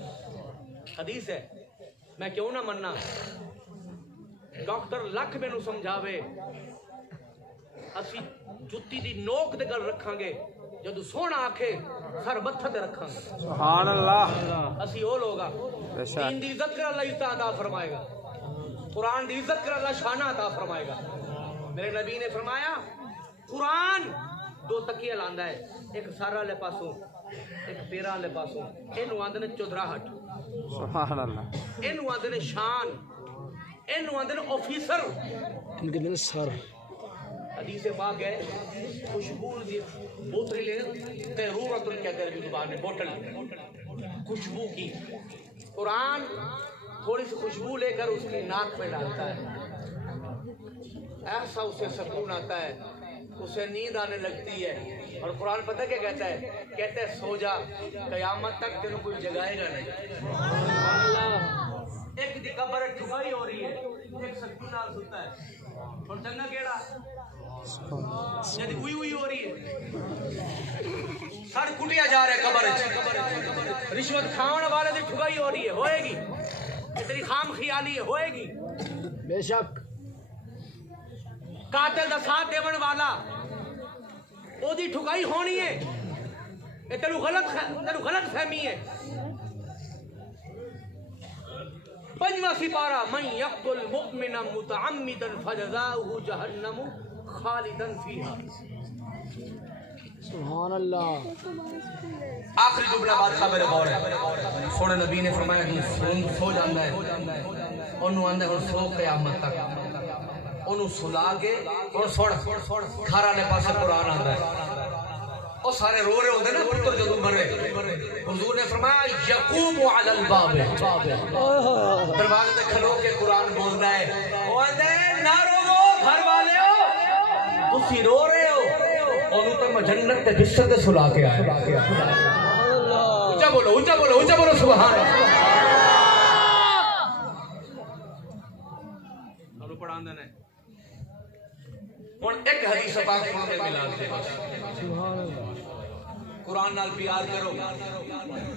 حدیث ہے میں کیوں نہ مننا. ڈاکٹر لکھ مینوں سمجھاوے اسی جُتی دی نوک دے گل رکھاں گے جدو سونا آکھے سر متھے تے رکھاں گے. سبحان اللہ. اسی او لوگا دین دی عزت کر اللہ عزت عطا فرمائے گا. قرآن دی عزت کر اللہ شانہ عطا فرمائے گا. میرے نبی نے فرمایا قرآن 2 تکیے لاندا ہے ایک سر والے پاسوں ایک پیراں والے پاسوں. اینو آندے نے چودراہٹ. سبحان اللہ. اینو آندے نے شان اینو آندے نے آفیسر. ان کے دل سر حدیث پاک ہے خوشبو دی بوتل لے قیرورۃ القدر کی زبان میں بوتل خوشبو کی. قرآن تھوڑی سی خوشبو لے کر اس کی ناک میں ڈالتا ہے ایسا اسے سکون آتا ہے اسے نیند آنے لگتی ہے. اور قرآن پتہ کیا کہتا ہے کہتا ہے سو جا قیامت تک تینوں کوئی جگائے گا نہیں. ایک دی قبر ٹھکائی ہو رہی ہے ایک سکون نال سوتا ہے. اور چنگا کیڑا جدی ہوئی ہوئی ہو رہی ہے سر کٹیا جا رہا ہے قبر وچ. رشوت کھاون والے دی ٹھکائی ہو رہی ہے ہوئے گی. تیری خام خیالی ہے ہوئے گی بے شک. قاتل دا ساتھ دیون والا او دی ٹھکائی ہونی ہے. یہ تینوں غلط فہمی ہے. 5واں سپارہ من یقتل مؤمنا متعمدا فجزاؤہ جہنم خالدا فیہا. سبحان اللہ. آخری جملہ بادشاہ میرے غور ہے. سونے نبی نے فرمایا کہ سو جاندہ ہے انہوں آندہ ہے سو قیامت تک انہوں سلا کے اور سوڑ گھر آنے پاسے قرآن آندہ ہے. اور سارے رو رہے ہوتے نا پتر جدو مرے حضور نے فرمایا یقوم علی الباب دروازے تے کھلو کے قرآن بولتا ہے وہ آندے نہ رو گھر والے ہو تسی رو رہے ہو اور تو میں جنت تے بستر تے سلا کے آیا اونچا بولو اونچا بولو اونچا بولو سبحان اللہ اور پڑھان دینا اور ایک حدیث پاک میں ملان دے قرآن نال پیار کرو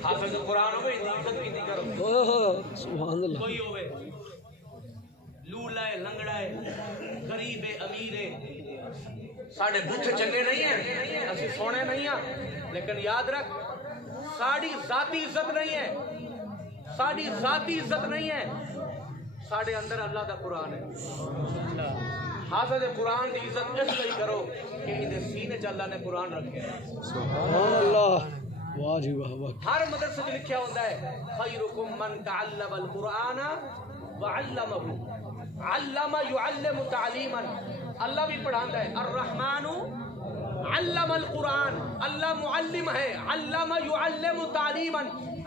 حافظ قرآن ہوئے عزت بھی نہیں کرو سبحان اللہ کوئی ہوئے لولا ہے لنگڑا ہے غریب ہے امیر ہے ساڑھے بچھے چنگے نہیں ہیں اسی سونے نہیں ہیں لیکن یاد رکھ ساڑھی ذاتی عزت نہیں ہے ساڑھی ذاتی عزت نہیں ہے ساڑھے اندر اللہ دا قرآن ہے حافظ قرآن دی عزت اس لئے کرو کہ اندھے سینے چا اللہ نے قرآن رکھے سبحان اللہ واہ جی واہ واہ ہر مدرسہ جو لکھیا ہوتا ہے خیرکم من تعلم القرآن وعلمہ علم یعلم تعلیما اللہ بھی پڑھاتا ہے الرحمن علم القرآن اللہ معلم ہے علم یعلم تعلیما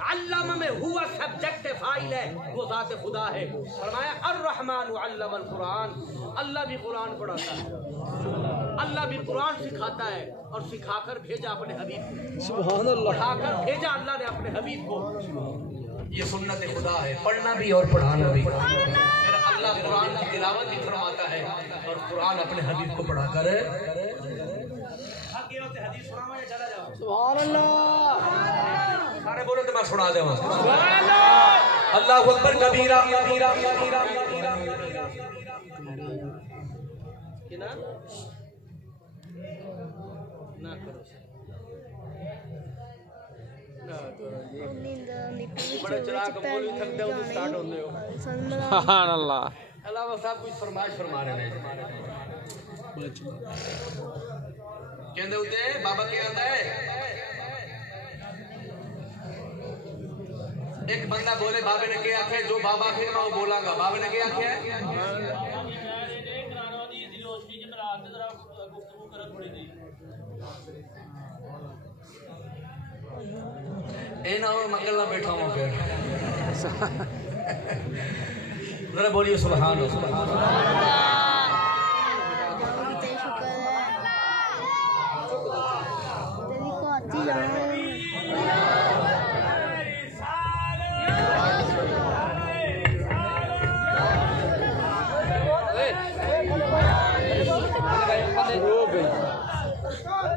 علم میں ہوا سبجیکٹ فائل ہے وہ ذات خدا ہے فرمایا الرحمن علم القرآن اللہ بھی قرآن پڑھاتا ہے اللہ بھی قرآن سکھاتا ہے اور سکھا کر بھیجا اپنے حبیب کو سبحان اللہ پڑھا کر بھیجا اللہ نے اپنے حبیب کو یہ سنت خدا ہے پڑھنا بھی اور پڑھانا بھی پھر اللہ قرآن کی تلاوت بھی فرماتا ہے اور قرآن اپنے حبیب کو پڑھا کر سبحان اللہ سارے بولو تو میں سنا دے ہوں اللہ اکبر کبیرہ نہ کرو بڑے چراغ مولوی تھک دے ہوں سٹارٹ ہوندے ہو سبحان اللہ علاوہ صاحب کچھ فرمائش فرما رہے ہیں کہندے ہوتے ہیں بابا کیا آتا ہے ایک بندہ بولے بابے نے کیا آکھیا جو بابا پھر میں بولاں گا بابے نے کیا آکھیا ہے اے نہ ہو منگل نہ بیٹھا ہوں پھر ذرا بولیے سبحان اللہ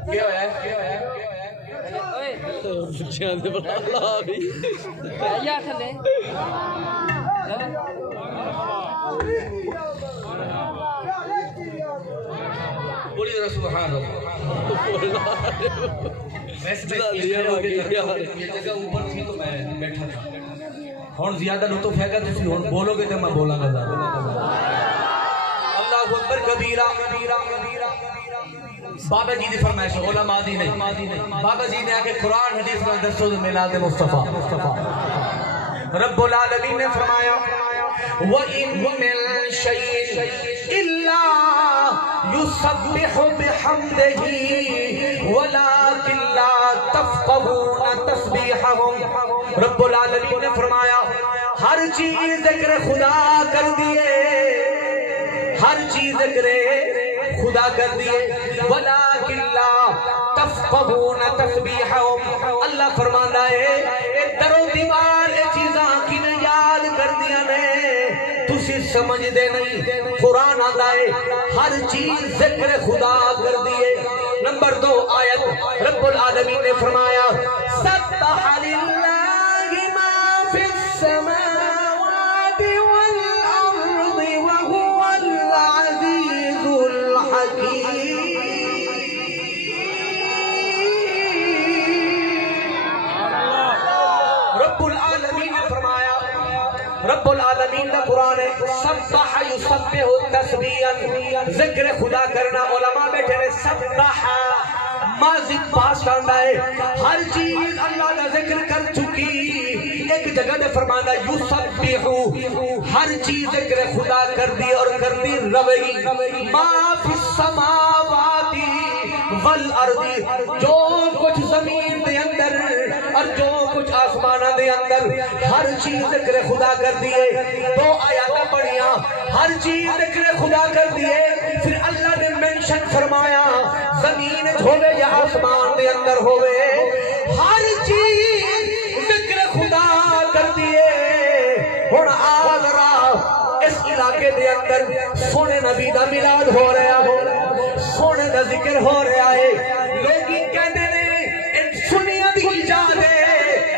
کیا ہے بچیاں دے بلا اللہ بھی یا تھلے بولیے ذرا سبحان اللہ یہ جگہ اوپر تھی تو میں بیٹھا تھا ہون زیادہ لطف ہے گا تسی ہون بولو گے تو میں بولاں گا اللہ اکبر کبیرہ بابا جی دی فرمائش علماء دی نہیں بابا جی نے آکے قرآن حدیث میں درسو میلاد مصطفیٰ رب العالمین نے فرمایا وَإِن مِّن شَيْءٍ إِلَّا يُسَبِّحُ بِحَمْدِهِ وَلَكِن لَّا تَفْقَهُونَ تَسْبِيحَهُمْ رب العالمین نے فرمایا ہر چیز ذکر خدا کر دیے ہر چیز ذکر خدا کر دیے وَلَكِن لَّا تَفْقَهُونَ تَسْبِيحَهُمْ اللہ فرماندا ہے اے درو دیوار اے چیزاں کی نے یاد کر دیا نے تسی سمجھ دے نہیں قرآن آتا ہے ہر چیز ذکر خدا کر دیے نمبر 2 آیت رب العالمین نے فرمایا سبح للہ ما فی السماوات والارض وهو العزیز الحکیم رب العالمین کا قرآن ہے سبح یسبح تسبیحا ذکر خدا کرنا علماء بیٹھے نے سبح ماضی پاس آندا ہے ہر چیز اللہ کا ذکر کر چکی ایک جگہ نے فرمایا یسبح ہر چیز ذکر خدا کر دی اور کرتی رہے گی ما فی السماوات والارض جو آسمان دے اندر ہر چیز ذکر خدا کر دیے. 2 آیات پڑھیاں ہر چیز ذکر خدا کر دیے. پھر اللہ نے منشن فرمایا زمین ہوے یا آسمان دے اندر ہوے ہر چیز ذکر خدا کر دیے. ہن آذرا اس علاقے دے اندر سونے نبی دا میلاد ہو رہا ہے, سونے دا ذکر ہو رہا ہے. لوگ کہندے نے سنیاں دی ایجاد ہے,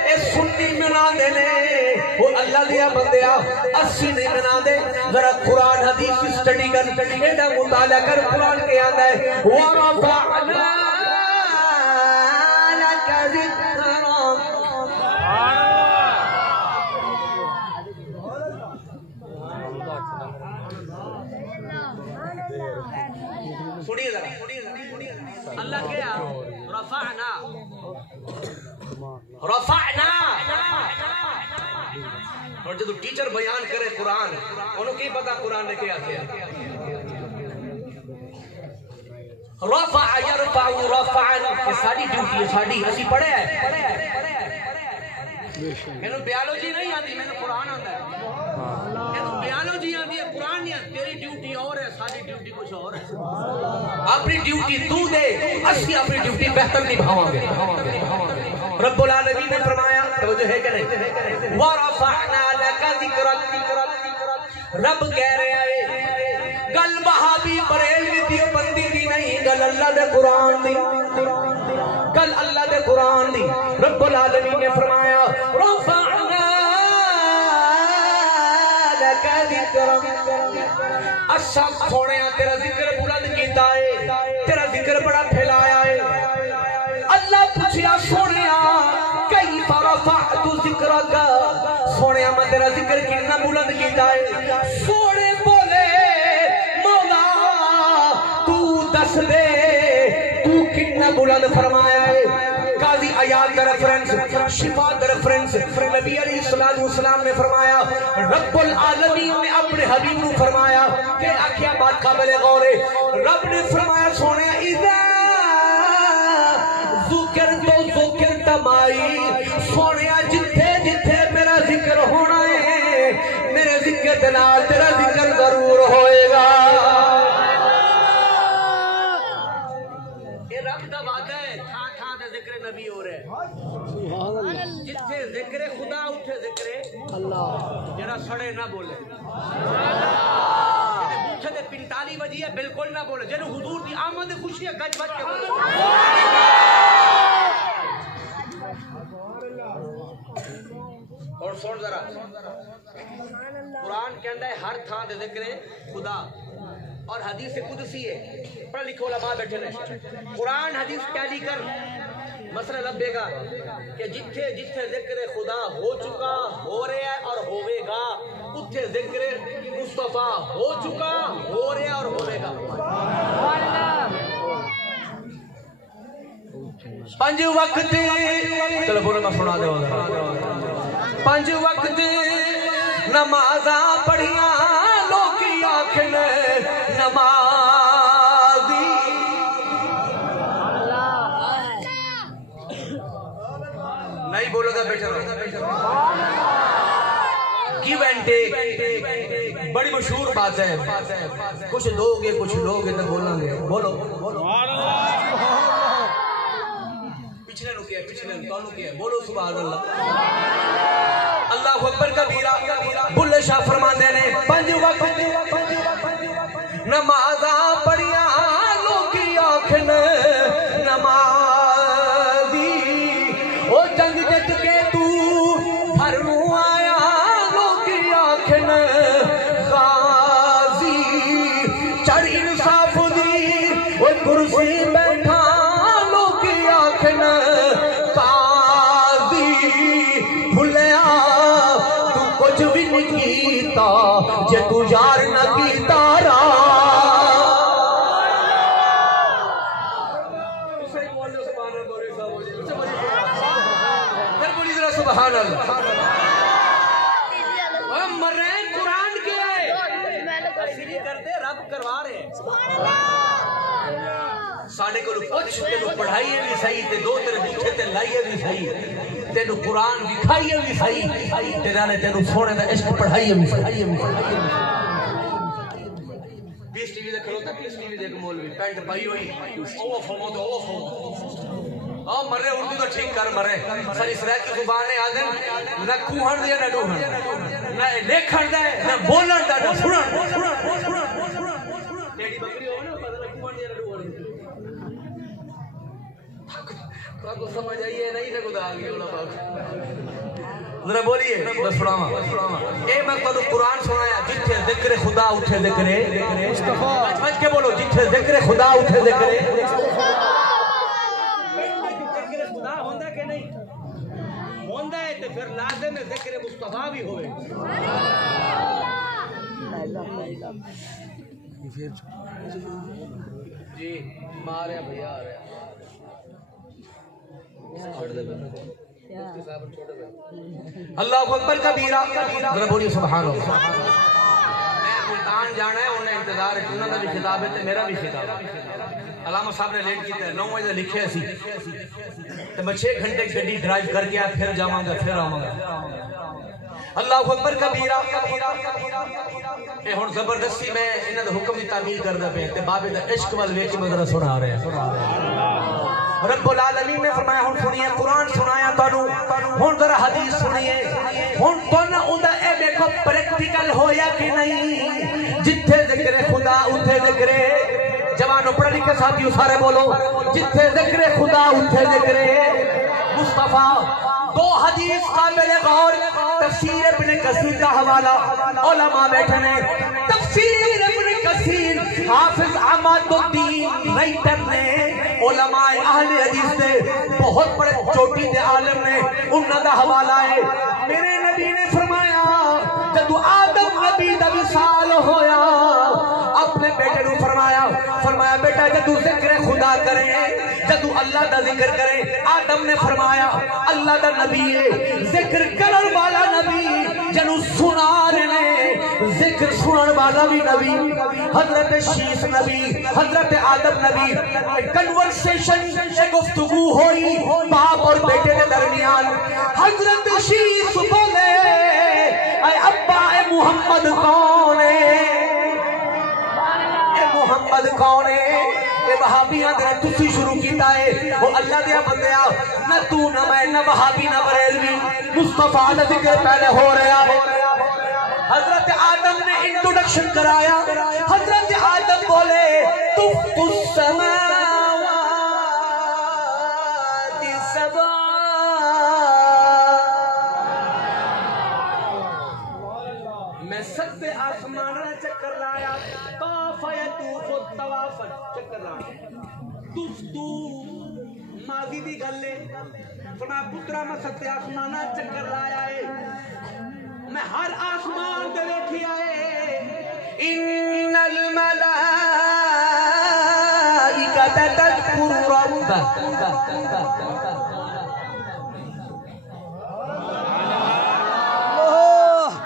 اے سنی منا دے نے. وہ اللہ دیا بندیا اسی نہیں منا دے. ذرا قرآن حدیث کی سٹڈی کر, ایڈا مطالعہ کر. قرآن کے آتا ہے وَرَفَعْنَا لَكَ ذِكْرَكَ. سنیے ذرا اللہ کیا رفعنا اور جب ٹیچر بیان کرے قرآن انہوں کی پتا قرآن نے کیا کیا. رفع یرفع رفعن کہ ساری ڈیوٹی ہے ساری. اسی پڑھے ہیں میں بیالوجی نہیں آتی, میں قرآن آتا ہے. بیالوجی آتی ہے قرآن نہیں آتی. تیری ڈیوٹی اور ہے, ساری ڈیوٹی کچھ اور ہے. اپنی ڈیوٹی تو دے, اسی اپنی ڈیوٹی بہتر نبھاواں گے. رب العالمین نے فرمایا توجہ ہے کہ نہیں وَرَفَعْنَا لَكَ ذِكْرَكَ. رب کہہ رہے ہیں گل وہابی بریلوی دیوبندی دی نہیں, گل اللہ دے قرآن دی, گل اللہ دے قرآن دی. رب العالمین نے فرمایا رَفَعْنَا لَكَ ذِكْرَكَ. اچھا سونے تیرا ذکر بلند کیتا ہے, تیرا ذکر بڑا پھیلایا ہے. اللہ پوچھیا سونیا کیف رفعت ذکرک, سونیا میں تیرا ذکر کتنا بلند کیتا ہے. سونے بولے مولا تو دس دے تو کتنا بلند فرمایا ہے. قاضی آیات کا ریفرنس, شفا کا ریفرنس. نبی علیہ السلام نے فرمایا رب العالمین نے اپنے حبیب کو فرمایا کہ آخیا بات قابل غور ہے. رب نے فرمایا سونے اذا ذکر تو ذکر تمائی, سونے جتھے جتھے میرا ذکر ہونا ہے میرے ذکر دلال تیرا ذکر ضرور ہوئے گا. یہ رب دا وعدہ ہے. تھا تھا دے ذکر نبی ہو رہے جتھے ذکر خدا اٹھے ذکر اللہ. جڑا سڑے نہ بولے, اٹھے دے 45 بجی ہے بالکل نہ بولے. جنہوں حضور دی آمد خوشی ہے گج بج کے بولے. اور سن ذرا قرآن کہندا ہے ہر تھان دے ذکر خدا اور حدیث قدسی ہے. پڑھ لکھو علماء بیٹھے نے قرآن حدیث ٹیلی کر مسئلہ لبے گا کہ جتھے جتھے ذکر خدا ہو چکا ہو رہا ہے اور ہوئے گا اتھے ذکر مصطفیٰ ہو چکا ہو رہا ہے اور ہوئے گا. پنج وقت چلو بولو میں سنا دے ہوگا. 5 وقت نمازاں پڑھیاں لوکی آکھن نمازی. نہیں بولو گا بیٹھے گیو اینڈ ٹیک بڑی مشہور بات ہے. کچھ دو گے کچھ لو گے تو بولیں گے. بولو پچھلے رکے پچھلے رکے بولو سبحان اللہ. اللہ اکبر کبیرہ. بلے شاہ فرماندے نے 5 وقت نمازاں پڑھیاں لوکی آکھن نمازی. او جنگ جت کے تو ہر نو آیا لوکی آکھن غازی. چڑھ انصاف دی او کرسی بیٹھا لوکی آکھن قاضی. بھلیا تو کچھ بھی نہیں کیتا جے تو یار نہ کیتا را. سبحان اللہ. مر رہے ہیں قرآن کے آئے اسی کرتے رب کروا رہے ہیں. ساڑھے کو پوچھ کے پڑھائیے بھی صحیح تے 2 تیرے بچھے تے لائیے بھی صحیح. تینو قرآن دکھائیے بھی صحیح تیرا نے تینو سونے دا عشق پڑھائیے بھی صحیح پیس ٹی وی دے کھلوتا پیس ٹی وی دے مولوی پینٹ پائی ہوئی او فومو تو او فومو مرے اردو تو ٹھیک کر مرے سر اسرائیل کی زبانیں آدھیں نہ کوہن دیا نہ ڈوہن نہ لیکھن دے نہ بولن دے نہ سنن تیڑی بکری ہو نا پتہ کوہن دیا نہ ڈوہن کو سمجھ آئیے نہیں سے خدا آگئی اللہ پاک ذرا بولیے بس سناما اے میں تو قرآن سنایا جتھے ذکر خدا اٹھے ذکر مصطفیٰ بچ کے بولو جتھے ذکر خدا اٹھے ذکر خدا ہوندہ کہ نہیں ہوندہ ہے تو پھر لازم ہے ذکر مصطفیٰ بھی ہوئے جی مارے بھیا آ رہے اللہ اکبر کبیرہ ذرا بولیے سبحان اللہ میں ملتان جانا ہے انہیں انتظار ہے انہوں نے بھی خطاب ہے تو میرا بھی خطاب ہے علامہ صاحب نے لیٹ کی تھے 9 بجے لکھے ایسی تو میں 6 گھنٹے گڈی ڈرائیو کر کے پھر جاؤں گا پھر آؤں گا اللہ اکبر کبیرہ اے ہن زبردستی میں انہاں دے حکم دی تعمیل کردا پیا تے بابے دا عشق ول ویکھ کے مدرسہ سنا رہے ہیں رب العالمین نے فرمایا ہن سنیے قرآن سنایا تانوں ہن ذرا حدیث سنیے ہن تانوں اوندا اے دیکھو پریکٹیکل ہویا کہ نہیں جتھے ذکر خدا اوتھے ذکر جوانوں پڑھ لکھ کے ساتھیوں سارے بولو جتھے ذکر خدا اوتھے ذکر مصطفیٰ دو حدیث قابل غور تفسیر ابن کثیر کا حوالہ علماء بیٹھے نے تفسیر ابن کثیر حافظ عماد الدین رائٹر نے علماء اہل حدیث نے بہت بڑے چوٹی دے عالم نے انہاں دا حوالہ ہے میرے نبی نے فرمایا جب آدم نبی دا وصال ہویا اپنے بیٹے نے فرمایا بیٹا جب ذکر خدا کرے جب اللہ دا ذکر کرے آدم نے فرمایا اللہ دا نبی ہے ذکر کرن والا نبی جنو سنار نے ذکر سنن والا بھی نبی حضرت شیس نبی حضرت آدم نبی کنورسیشن گفتگو ہوئی باپ اور بیٹے کے درمیان حضرت شیس بولے اے ابا اے محمد کون ہے محمد کون ہے اے وہابیاں دے تسی شروع کیتا ہے وہ اللہ دیا بندیا نہ تو نہ میں نہ وہابی نہ بریلوی مصطفیٰ دا ذکر پہلے ہو رہا حضرت آدم نے انٹروڈکشن کرایا حضرت آدم بولے تفت السماوات سبع میں 7 آسمانہ چکر لایا چکر لانا تفتو ماضی دی گلے فرمایا پترا میں 7 آسمانہ چکر لایا ہے میں ہر آسمان دے دیکھی آئے ان الملائکۃ تذکر ربک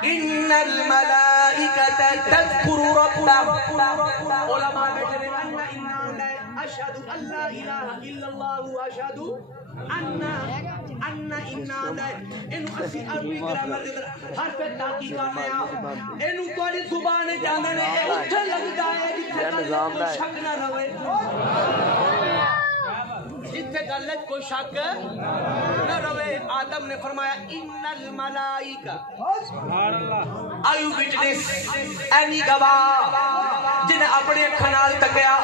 ان الملائکۃ تذکر ربک علماء بیٹھے نے اشہد ان لا الہ الا اللہ اشہد ان انو اسی عربی گرامر دے حرف تحقیق کرنے اینو تواڈی زبان جاندے نے اے اٹھے لگدا ہے جتھے کوئی شک نہ رہے جتھے گل کوئی شک نہ رہے آدم نے فرمایا ان الملائکہ سبحان اللہ آیو وٹنس اینی گواہ جنہیں اپنے اکھاں نال تکیا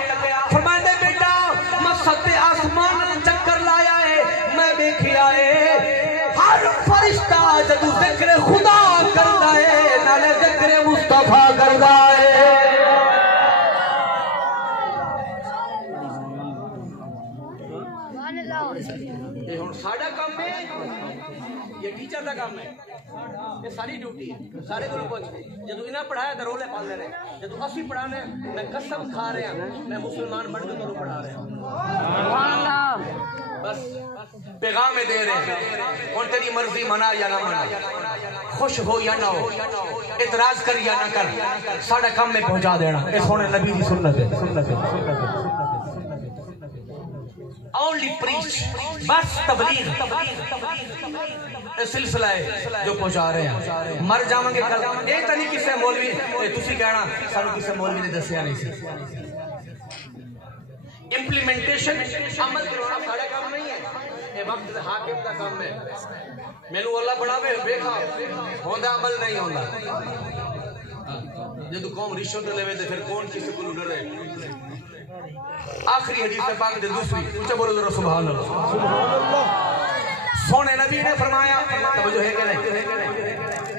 فرمایا بیٹا میں 7 آسمان چکر لایا ہے میں دیکھیا ہے ہر فرشتہ جدو ذکر خدا کردا ہے نالے ذکر مصطفیٰ کردا ہے یہ ہن ساڈا کام ہے یہ ٹیچر دا کام ہے یہ ساری ڈیوٹی ہے سارے کو پوچھ جدو انہاں پڑھایا تے رولے پال رہے جدو اسی پڑھانے میں قسم کھا رہا ہوں میں مسلمان بن کے تانوں پڑھا رہا ہوں سبحان اللہ بس پیغام دے رہے ہیں اور تیری مرضی منا یا نہ منا خوش ہو یا نہ ہو اعتراض کر یا نہ کر ساڈا کام میں پہنچا دینا اے سونے نبی دی سنت ہے only preach, بس تبلیغ سلسلہ ہے جو پہنچا رہے ہیں. مر جاؤں گے کل یہ تو نہیں کسے مولوی تسی کہنا سانو کسے مولوی نے دسیا نہیں سی. امپلیمنٹیشن عمل کروانا سارا کام نہیں ہے، یہ وقت حاکم کا کام ہے. مینوں اللہ بڑھاوے دیکھا ہوندا عمل نہیں ہوندا. جدو قوم رشوت لے تے پھر کون کسی کو ڈرے. آخری حدیث پاک دے دوسری اونچا بولو ذرا سبحان اللہ. سبحان اللہ. سونے نبی نے فرمایا توجہ ہے کہ نہیں؟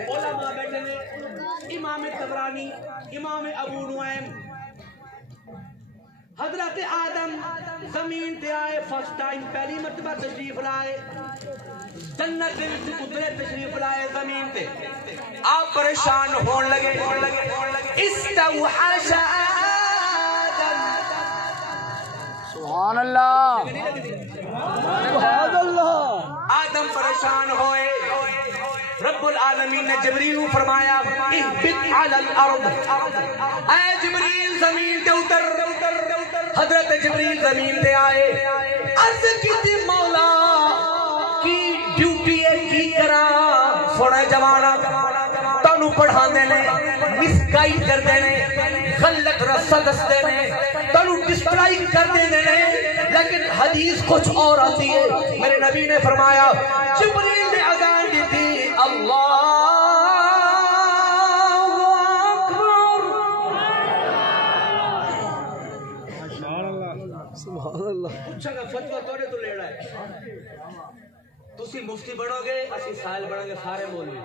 علماء بیٹھے نے امام طبرانی، امام ابو نعیم. حضرت آدم زمین تے آئے فرسٹ ٹائم پہلی مرتبہ تشریف لائے. جنت دے وچ اترے تشریف لائے زمین تے. آپ پریشان ہون لگے استوحش آدم. سبحان اللہ سبحان اللہ. آدم پریشان ہوئے. رب العالمین نے جبریل کو فرمایا اہبط علی الارض، اے جبریل زمین تے اتر. حضرت جبریل زمین تے آئے. عرض کی مولا کی ڈیوٹی ہے کی کرا. سونا جوانا تانوں پڑھا دینے، مسگائیڈ کر دینے، غلط رسہ دس دینے، تانوں ڈسٹرائک کر دینے. لیکن حدیث کچھ اور آتی ہے. میرے نبی نے فرمایا جبریل نے اذان دی تھی اللہ سبحان اللہ. پوچھا گا فتوہ توڑے تو لیڑا ہے. تسی مفتی بڑھو گے اسی سائل بڑھا گے سارے مولوی.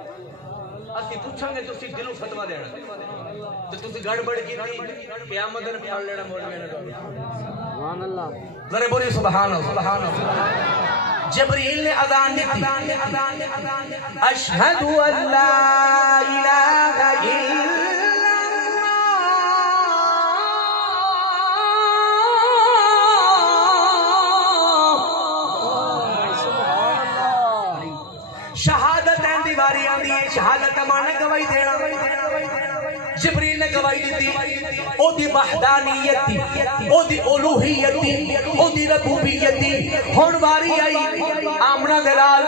اسی پوچھا گے تسی دلوں فتوہ دینا تو تسی گڑبڑ کی تھی قیامت نے پھاڑ لینا مولوی نے. سبحان اللہ. ذرا بولی سبحان اللہ سبحان اللہ. جبریل نے اذان دی تھی اشہد ان لا الہ الا شہادت مانے گواہی دینا. جبریل نے گواہی دی تھی او دی وحدانیت دی، او دی الوہیت دی، او دی ربوبیت دی. ہن واری آئی آمنہ دلال.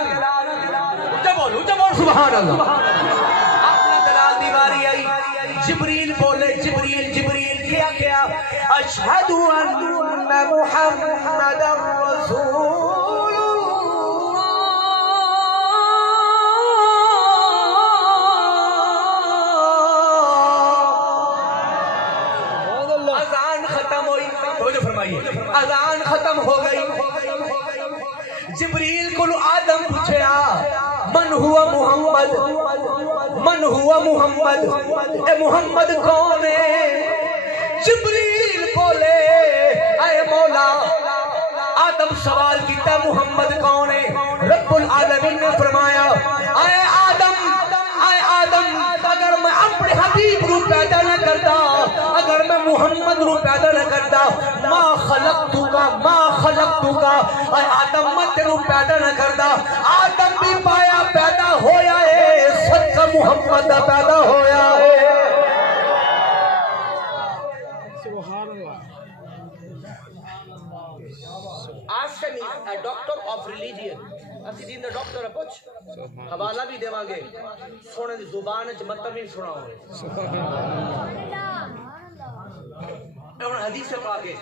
جب بول سبحان اللہ. آمنہ دلال دی واری آئی. جبریل بولے جبریل کیا اشہد ان محمد رسول. اذان ختم ہو گئی. جبریل کو آدم پوچھیا من ہوا محمد، اے محمد کون ہے؟ جبریل بولے اے مولا. آدم سوال کیتا محمد کون ہے؟ رب العالمین نے فرمایا اے آدم اگر میں اپنے حبیب رو پیدا نہ کرتا، اگر میں محمد رو پیدا نہ کرتا ما خلقتوکا اے آدم میں تیرو پیدا نہ کرتا. آدم بھی پایا پیدا ہویا ہے، صدقہ محمد پیدا ہویا ہے. سبحان اللہ. Ask me, a doctor of religion. اسی دین دا ڈاکٹر پوچھ حوالہ بھی دیواں گے. سونے دی زبان وچ مطلب بھی سناؤ. ہن حدیث پاک ہے.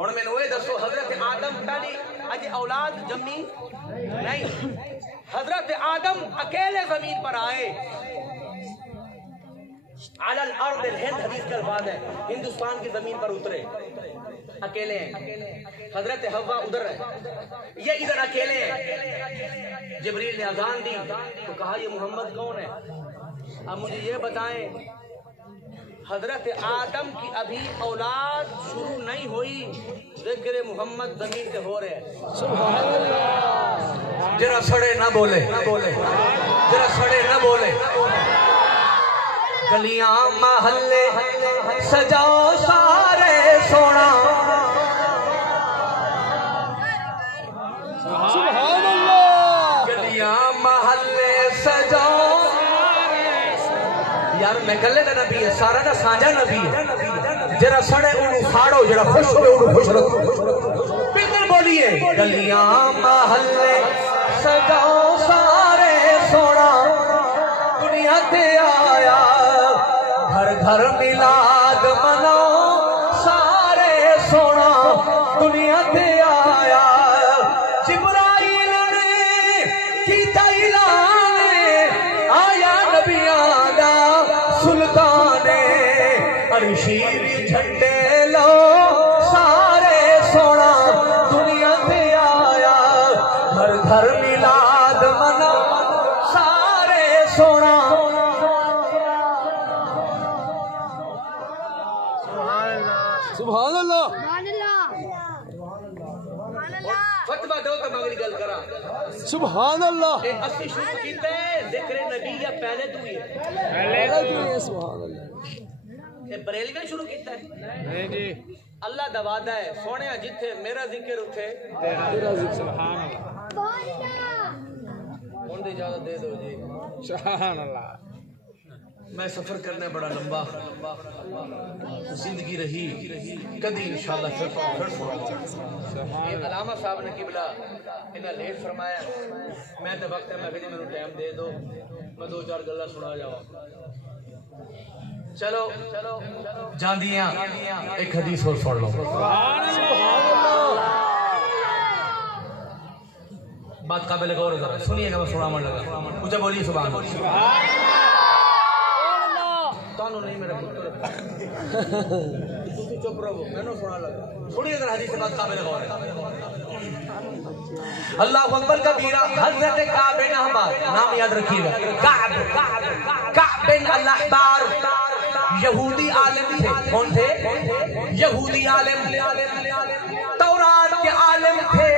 ہن مینوں یہ دسو حضرت آدم پہلی اج اولاد جمی نہیں. حضرت آدم اکیلے زمین پر آئے. علی الارض الہند حدیث کا الفاظ ہے. ہندوستان کی زمین پر اترے اکیلے ہیں. حضرت حوا ادھر ہے، یہ ادھر اکیلے ہیں. جبریل نے اذان دی تو کہا یہ محمد کون ہے؟ اب مجھے یہ بتائیں حضرت آدم کی ابھی اولاد شروع نہیں ہوئی، ذکر محمد زمین پہ ہو رہے ہیں. سبحان اللہ. ذرا سڑے نہ بولے، ذرا سڑے نہ بولے. گلیاں محلے سجاؤ سارے سونا. سبحان اللہ. گلیاں محلے سجاؤ. یار میں گلے دا نبی ہے، سارا دا سانجا نبی ہے. جرا سڑے انہوں ساڑو جرا خوش ہوئے انہوں خوش رکھو بلکل بولیے گلیاں محلے سجاؤ سارے سونا دنیا تے آیا گھر گھر میلاد مناؤ سارے سونا دنیا تے آیا جبرائیل نے کیتا اعلان آیا نبیاں دا سلطان عرشی جھنڈے لو سارے سونا دنیا تے آیا گھر گھر میلاد مناؤ سارے سونا سبحان اللہ فتوہ دو تو مگلی گل کرا سبحان اللہ اسی شروع کیتے ہیں ذکر نبی یا پہلے تو ہی ہے سبحان اللہ یہ بریلوی نے شروع کیتا ہے نہیں جی اللہ دا وعدہ ہے سونے جتھے میرا ذکر اٹھے تیرا ذکر سبحان اللہ ان دی اجازت دے دو جی سبحان اللہ میں سفر کرنے بڑا لمبا زندگی رہی کدی انشاءاللہ پھر یہ علامہ صاحب نے قبلہ انہا لیٹ فرمایا میں تے وقت ہے میں کہتے میں ٹائم دے دو میں دو چار گلہ سنا جاؤں چلو جان دیاں ایک حدیث اور سن لو بات قابل غور ہے سنیے گا میں سنا من لگا مجھے بولیے سبحان اللہ تانوں نہیں میرا پتر تسی چپ رہو میں نو سنا لگا سنیے اگر حدیث بات قابل غور ہے اللہ اکبر کبیرہ حضرت کعب بن احبار نام یاد رکھیے گا کعب بن الاحبار یہودی عالم تھے کون تھے یہودی عالم تورات کے عالم تھے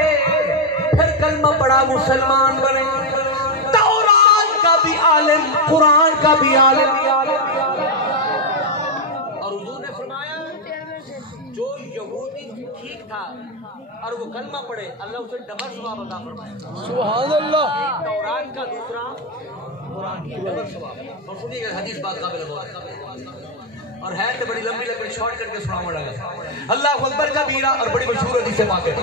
پھر کلمہ پڑھا مسلمان بنے تورات کا بھی عالم قرآن کا بھی عالم اور حضور نے فرمایا جو یہودی ٹھیک تھا اور وہ کلمہ پڑھے اللہ اسے ڈبل ثواب عطا فرمائے سبحان اللہ تورات کا دوسرا قرآن کی ڈبل ثواب اور سنیے گا حدیث بات قابل غور ہے اور ہے تو بڑی لمبی لمبی شارٹ کر کے سناؤں لگا اللہ اکبر کبیرہ اور بڑی مشہور حدیث بات ہے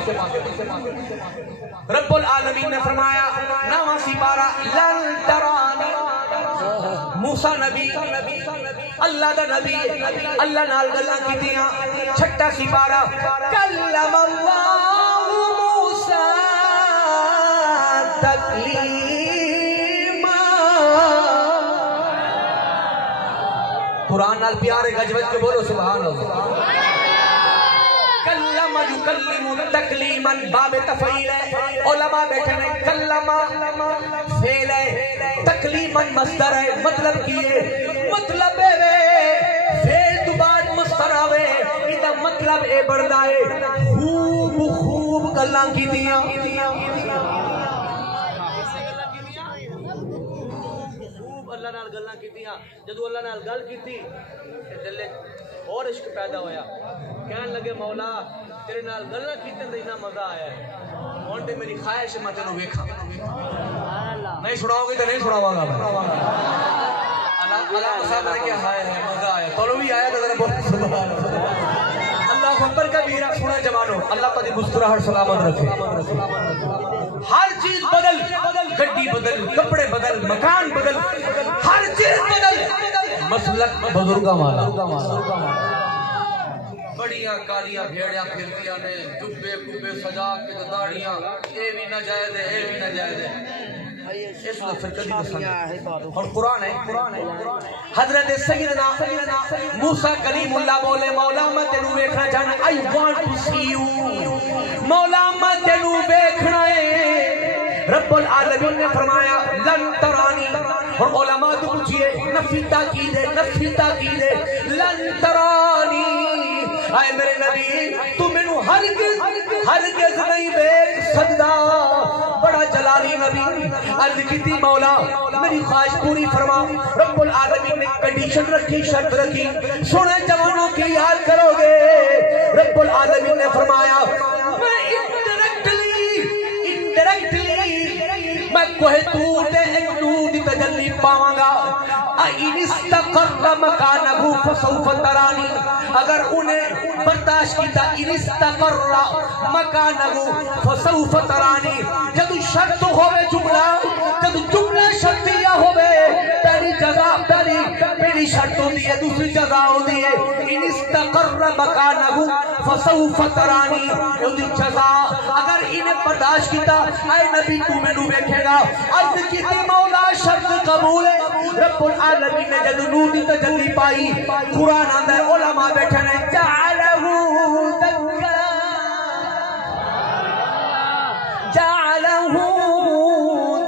رب العالمین نے فرمایا نواں سپارہ لن ترانی موسیٰ نبی اللہ دا نبی اللہ نال گلاں کیتیاں چھٹا سپارہ کلم اللہ موسیٰ تکلیما قرآن نال پیارے گج وج کے بولو سبحان اللہ کلم یکلم تکلیما باب تفعیل ہے علماء بیٹھے ہیں کلم فعل ہے تکلیما مصدر ہے مطلب کیے مطلب ہے فعل تو بعد مصدر آوے ایدہ مطلب اے بڑھدا ہے خوب گلاں کیتیاں اللہ نال گلاں کیتیاں جدو اللہ نال گل کیتی تے دل اور عشق پیدا ہویا کہنے لگے مولا تیرے نال گلاں کیتن تے اتنا مزہ آیا ہے ہن تے میری خواہش ہے میں تینوں ویکھاں نہیں سناؤ گے تو نہیں سناواں گا میں اللہ صاحب نے کیا ہائے ہے مزہ آیا تو بھی آیا تو ذرا بہت سبحان اللہ اکبر کبیرہ سنا جوانو اللہ تعالی مسکراہٹ سلامت رکھے ہر چیز بدل گڈی بدل کپڑے بدل مکان بدل ہر چیز بدل مسلک بزرگاں والا بڑیاں کالیاں بھیڑیاں پھرتیاں نے جبے کبے سجا کے داڑیاں اے بھی نہ جائز ہے اے بھی نہ جائز ہے اس میں پھر کبھی پسند ہے اور قرآن ہے حضرت سیدنا موسیٰ کلیم اللہ بولے مولا میں تینوں ویکھنا چاہنا I want to see you مولا میں تینوں ویکھنا ہے رب العالمین نے فرمایا لن ترانی اور علماء تو پوچھئے نفی تاکید ہے لن ترانی آئے میرے نبی تو منو ہرگز نہیں دیکھ سکتا بڑا جلالی نبی عرض کی تھی مولا میری خواہش پوری فرما رب العالمین نے کنڈیشن رکھی شرط رکھی سنے جوانوں کی یاد کرو گے رب العالمین نے فرمایا میں انڈائریکٹلی میں کوہ تور دے ایک نور دی تجلی پاواں گا لَئِنِ اسْتَقَرَّ مَكَانَهُ فَسَوْفَ تَرَانِي اگر انہیں برداشت کیتا اِنِ اسْتَقَرَّ مَكَانَهُ فَسَوْفَ تَرَانِی جدو شرط ہوئے جملہ شرطیہ ہوئے پہلی جزا پہلی شرط ہوتی ہے دوسری جزا ہوتی ہے اِنِ اسْتَقَرَّ مَكَانَهُ فَسَوْفَ تَرَانِی یہ جزا اگر انہیں برداشت کیتا اے نبی تو میں نو بیکھے گا عرض کی تھی مولا شرط قبول ہے رب العالمین نے جدو نور دی تجلی پائی قرآن اندر علماء بیٹھنے جعلہو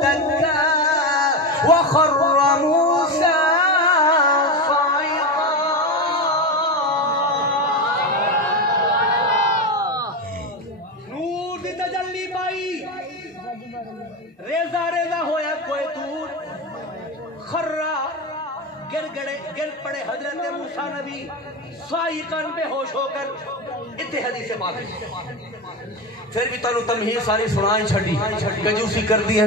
دکا وخر موسیٰ صعقا نور دی تجلی پائی ریزہ ہویا کوئی دور خرہ گر پڑے حضرت موسیٰ نبی صائقاً بے ہوش ہو کر اتنے حدیث پاک پھر بھی تنو تمہید ساری سنائیں چھڑی کنجوسی کر دیا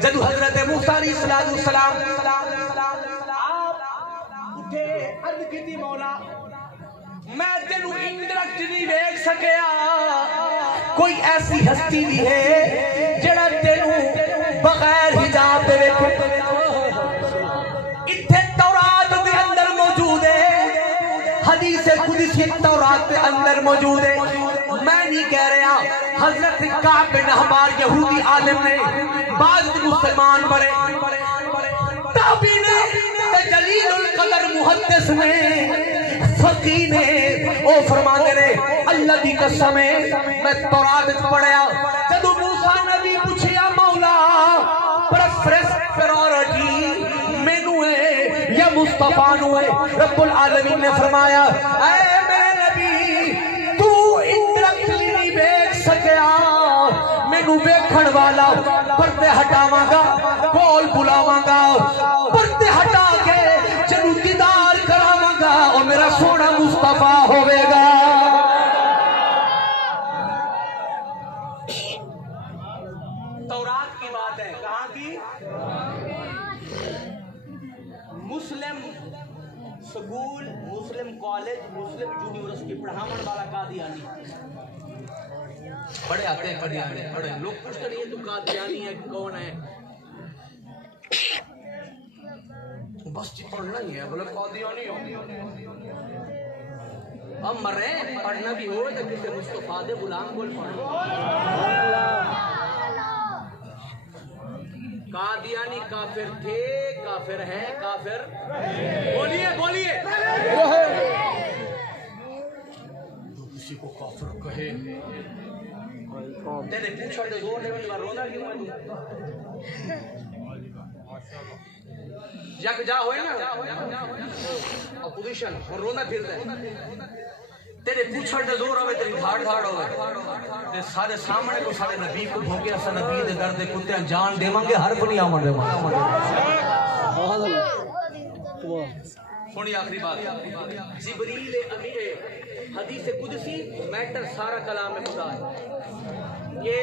جدو حضرت موسیٰ علیہ السلام آپ اٹھے عرض کی تھی مولا میں تینو انڈائریکٹ نہیں دیکھ سکیا کوئی ایسی ہستی بھی ہے جڑا تینو بغیر حجاب دے اتھے تورات دے اندر موجود ہے حدیث قدسی تورات دے اندر موجود ہے میں نہیں کہہ رہا حضرت کعب بن احبار یہودی عالم نے بعض مسلمان بڑے تابعی نے جلیل القدر محدث نے فقی نے او فرماتے رہے اللہ دی قسم ہے میں تورات پڑھیا جدو موسیٰ نبی پوچھیا مولا پرائورٹی مینو ہے یا مصطفیٰ نو ہے رب العالمین نے فرمایا اے میرے نبی تو انڈائریکٹلی نہیں دیکھ سکیا مینو ویکھن والا پردے ہٹاواں گا کول بلاواں گا پردے ہٹا کے جنو دیدار کراواں گا اور میرا سونا مصطفیٰ ہوے گا تورات کی بات ہے کہاں کی مسلم سکول مسلم کالج مسلم یونیورسٹی پڑھاون والا قادیانی بڑے آتے ہیں قادیانی بڑے لوگ پوچھتے نہیں ہے تو قادیانی ہے کون ہے بس جی پڑھنا ہی ہے بولے قادیانی ہو اب مر رہے ہیں پڑھنا بھی ہو تو کسی مصطفیٰ دے غلام بول پڑھنا قادیانی کافر تھے کافر ہیں کافر بولیے کسی کو کافر کہے تیرے پوچھا دے زور دے میں رونا کیوں ہے یک جا ہوئے نا اپوزیشن اور رونا پھر رہے تیرے پوچھا دے زور ہوئے تیری دھاڑ ہوئے سارے سامنے کو سارے نبی کو بھوکے اسا نبی دے در دے کتے جان دے مانگے ہر پنی آمن دے مانگے سونی آخری بات جبریل امین حدیث قدسی میٹر سارا کلام خدا ہے یہ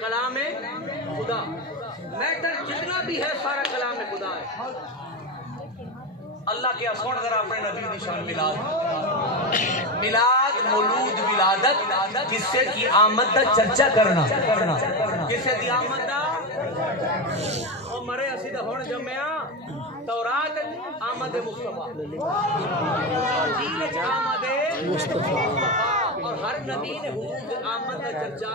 کلام خدا میٹر جتنا بھی ہے سارا کلام خدا ہے اللہ کے سن ذرا اپنے نبی دی شان میلاد مولود ولادت کسے کی آمد دا چرچا کرنا کسے دی آمد دا او مرے اسی دا ہون جمعہ تورات آمد مصطفیٰ انجیل آمد مصطفیٰ اور ہر نبی نے حضور آمد کا چرچا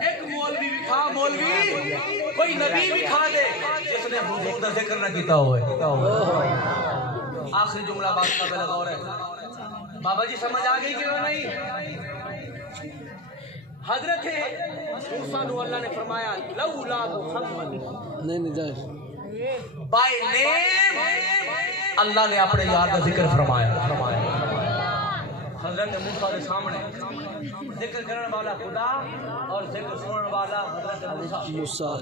ایک مولوی بھی کھا مولوی کوئی نبی بھی کھا دے جس نے حضور کا ذکر نہ کیتا ہوئے آخری جملہ بات کا بلغ اور ہے بابا جی سمجھ آگئی کہ نہیں حضرت موسیٰ نو اللہ نے فرمایا لولا محمد نہیں جائے بائی نیم اللہ نے اپنے یار کا ذکر فرمایا حضرت موسیٰ کے سامنے ذکر کرنے والا خدا اور ذکر سننے والا حضرت موسیٰ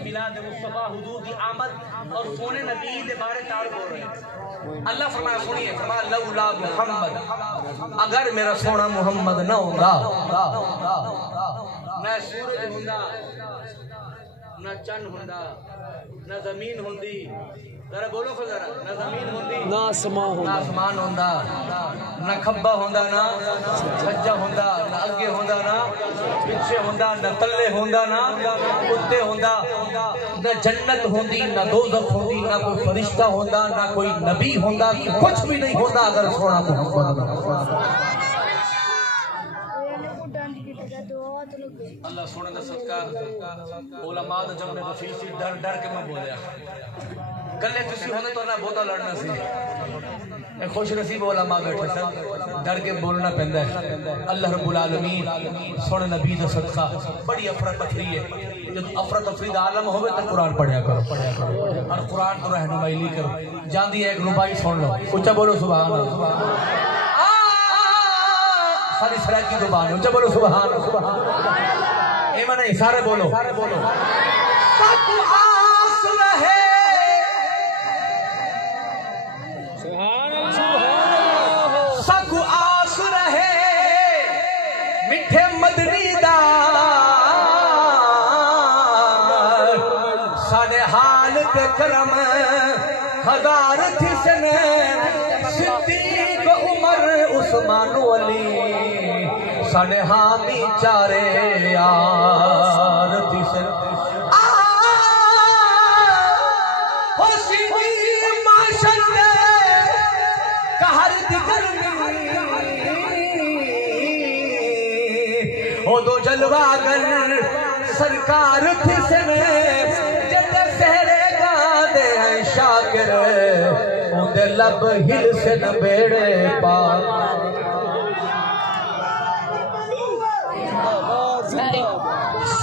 میلاد مصطفیٰ حضور کی آمد اور سونے نبی دے بارے تعارف ہو رہے ہیں اللہ فرمایا سنیے فرمایا لولا محمد اگر میرا سونا محمد نہ ہوگا نہ سورج ہوگا نہ چن ہوندا نہ زمین ہوندی ذرا بولو کو ذرا نہ زمین ہوندی نہ آسمان ہوندا نہ کھبا ہوندا نہ سجا ہوندا نہ اگے ہوندا نہ پیچھے ہوندا نہ تلے ہوندا نہ اوتے ہوندا نہ جنت ہوندی نہ دوزخ ہوندی نہ کوئی فرشتہ ہوندا نہ کوئی نبی ہوندا کچھ بھی نہیں ہوندا اگر سونا محمد اللہ سونے دا صدقہ علماء دا جمع رفیع سی ڈر ڈر کے میں بولیا کلے تسی ہونے تو نہ بہتا لڑنا سی خوش نصیب علماء بیٹھے سن ڈر کے بولنا پہندا ہے اللہ رب العالمین سونے نبی دا صدقہ بڑی افراتفری ہے جب افراتفری دا عالم ہوئے تو قرآن پڑھیا کرو اور قرآن تو رہنمائی لی کرو جان دی ایک ربائی سن لو اچھا بولو سبحان اللہ ساری سرائے کی زبان ہے اچھا بولو سبحان اللہ ایمان نہیں سارے بولو سب آس رہے سب آس رہے میٹھے مدنی دا ساڑے حال تے کرم ہزار تھی سنے صدیق عمر عثمان علی ساڑے حامی چارے یار تھی سنے حسینی معاشر کہر دگر او دو جلواگر سرکار تھی سنے جد سہرے گا دے ہیں شاکر اون دے لب ہل سے نبیڑے پاک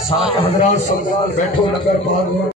سارے حضرات سلطان بیٹھو نگر پاک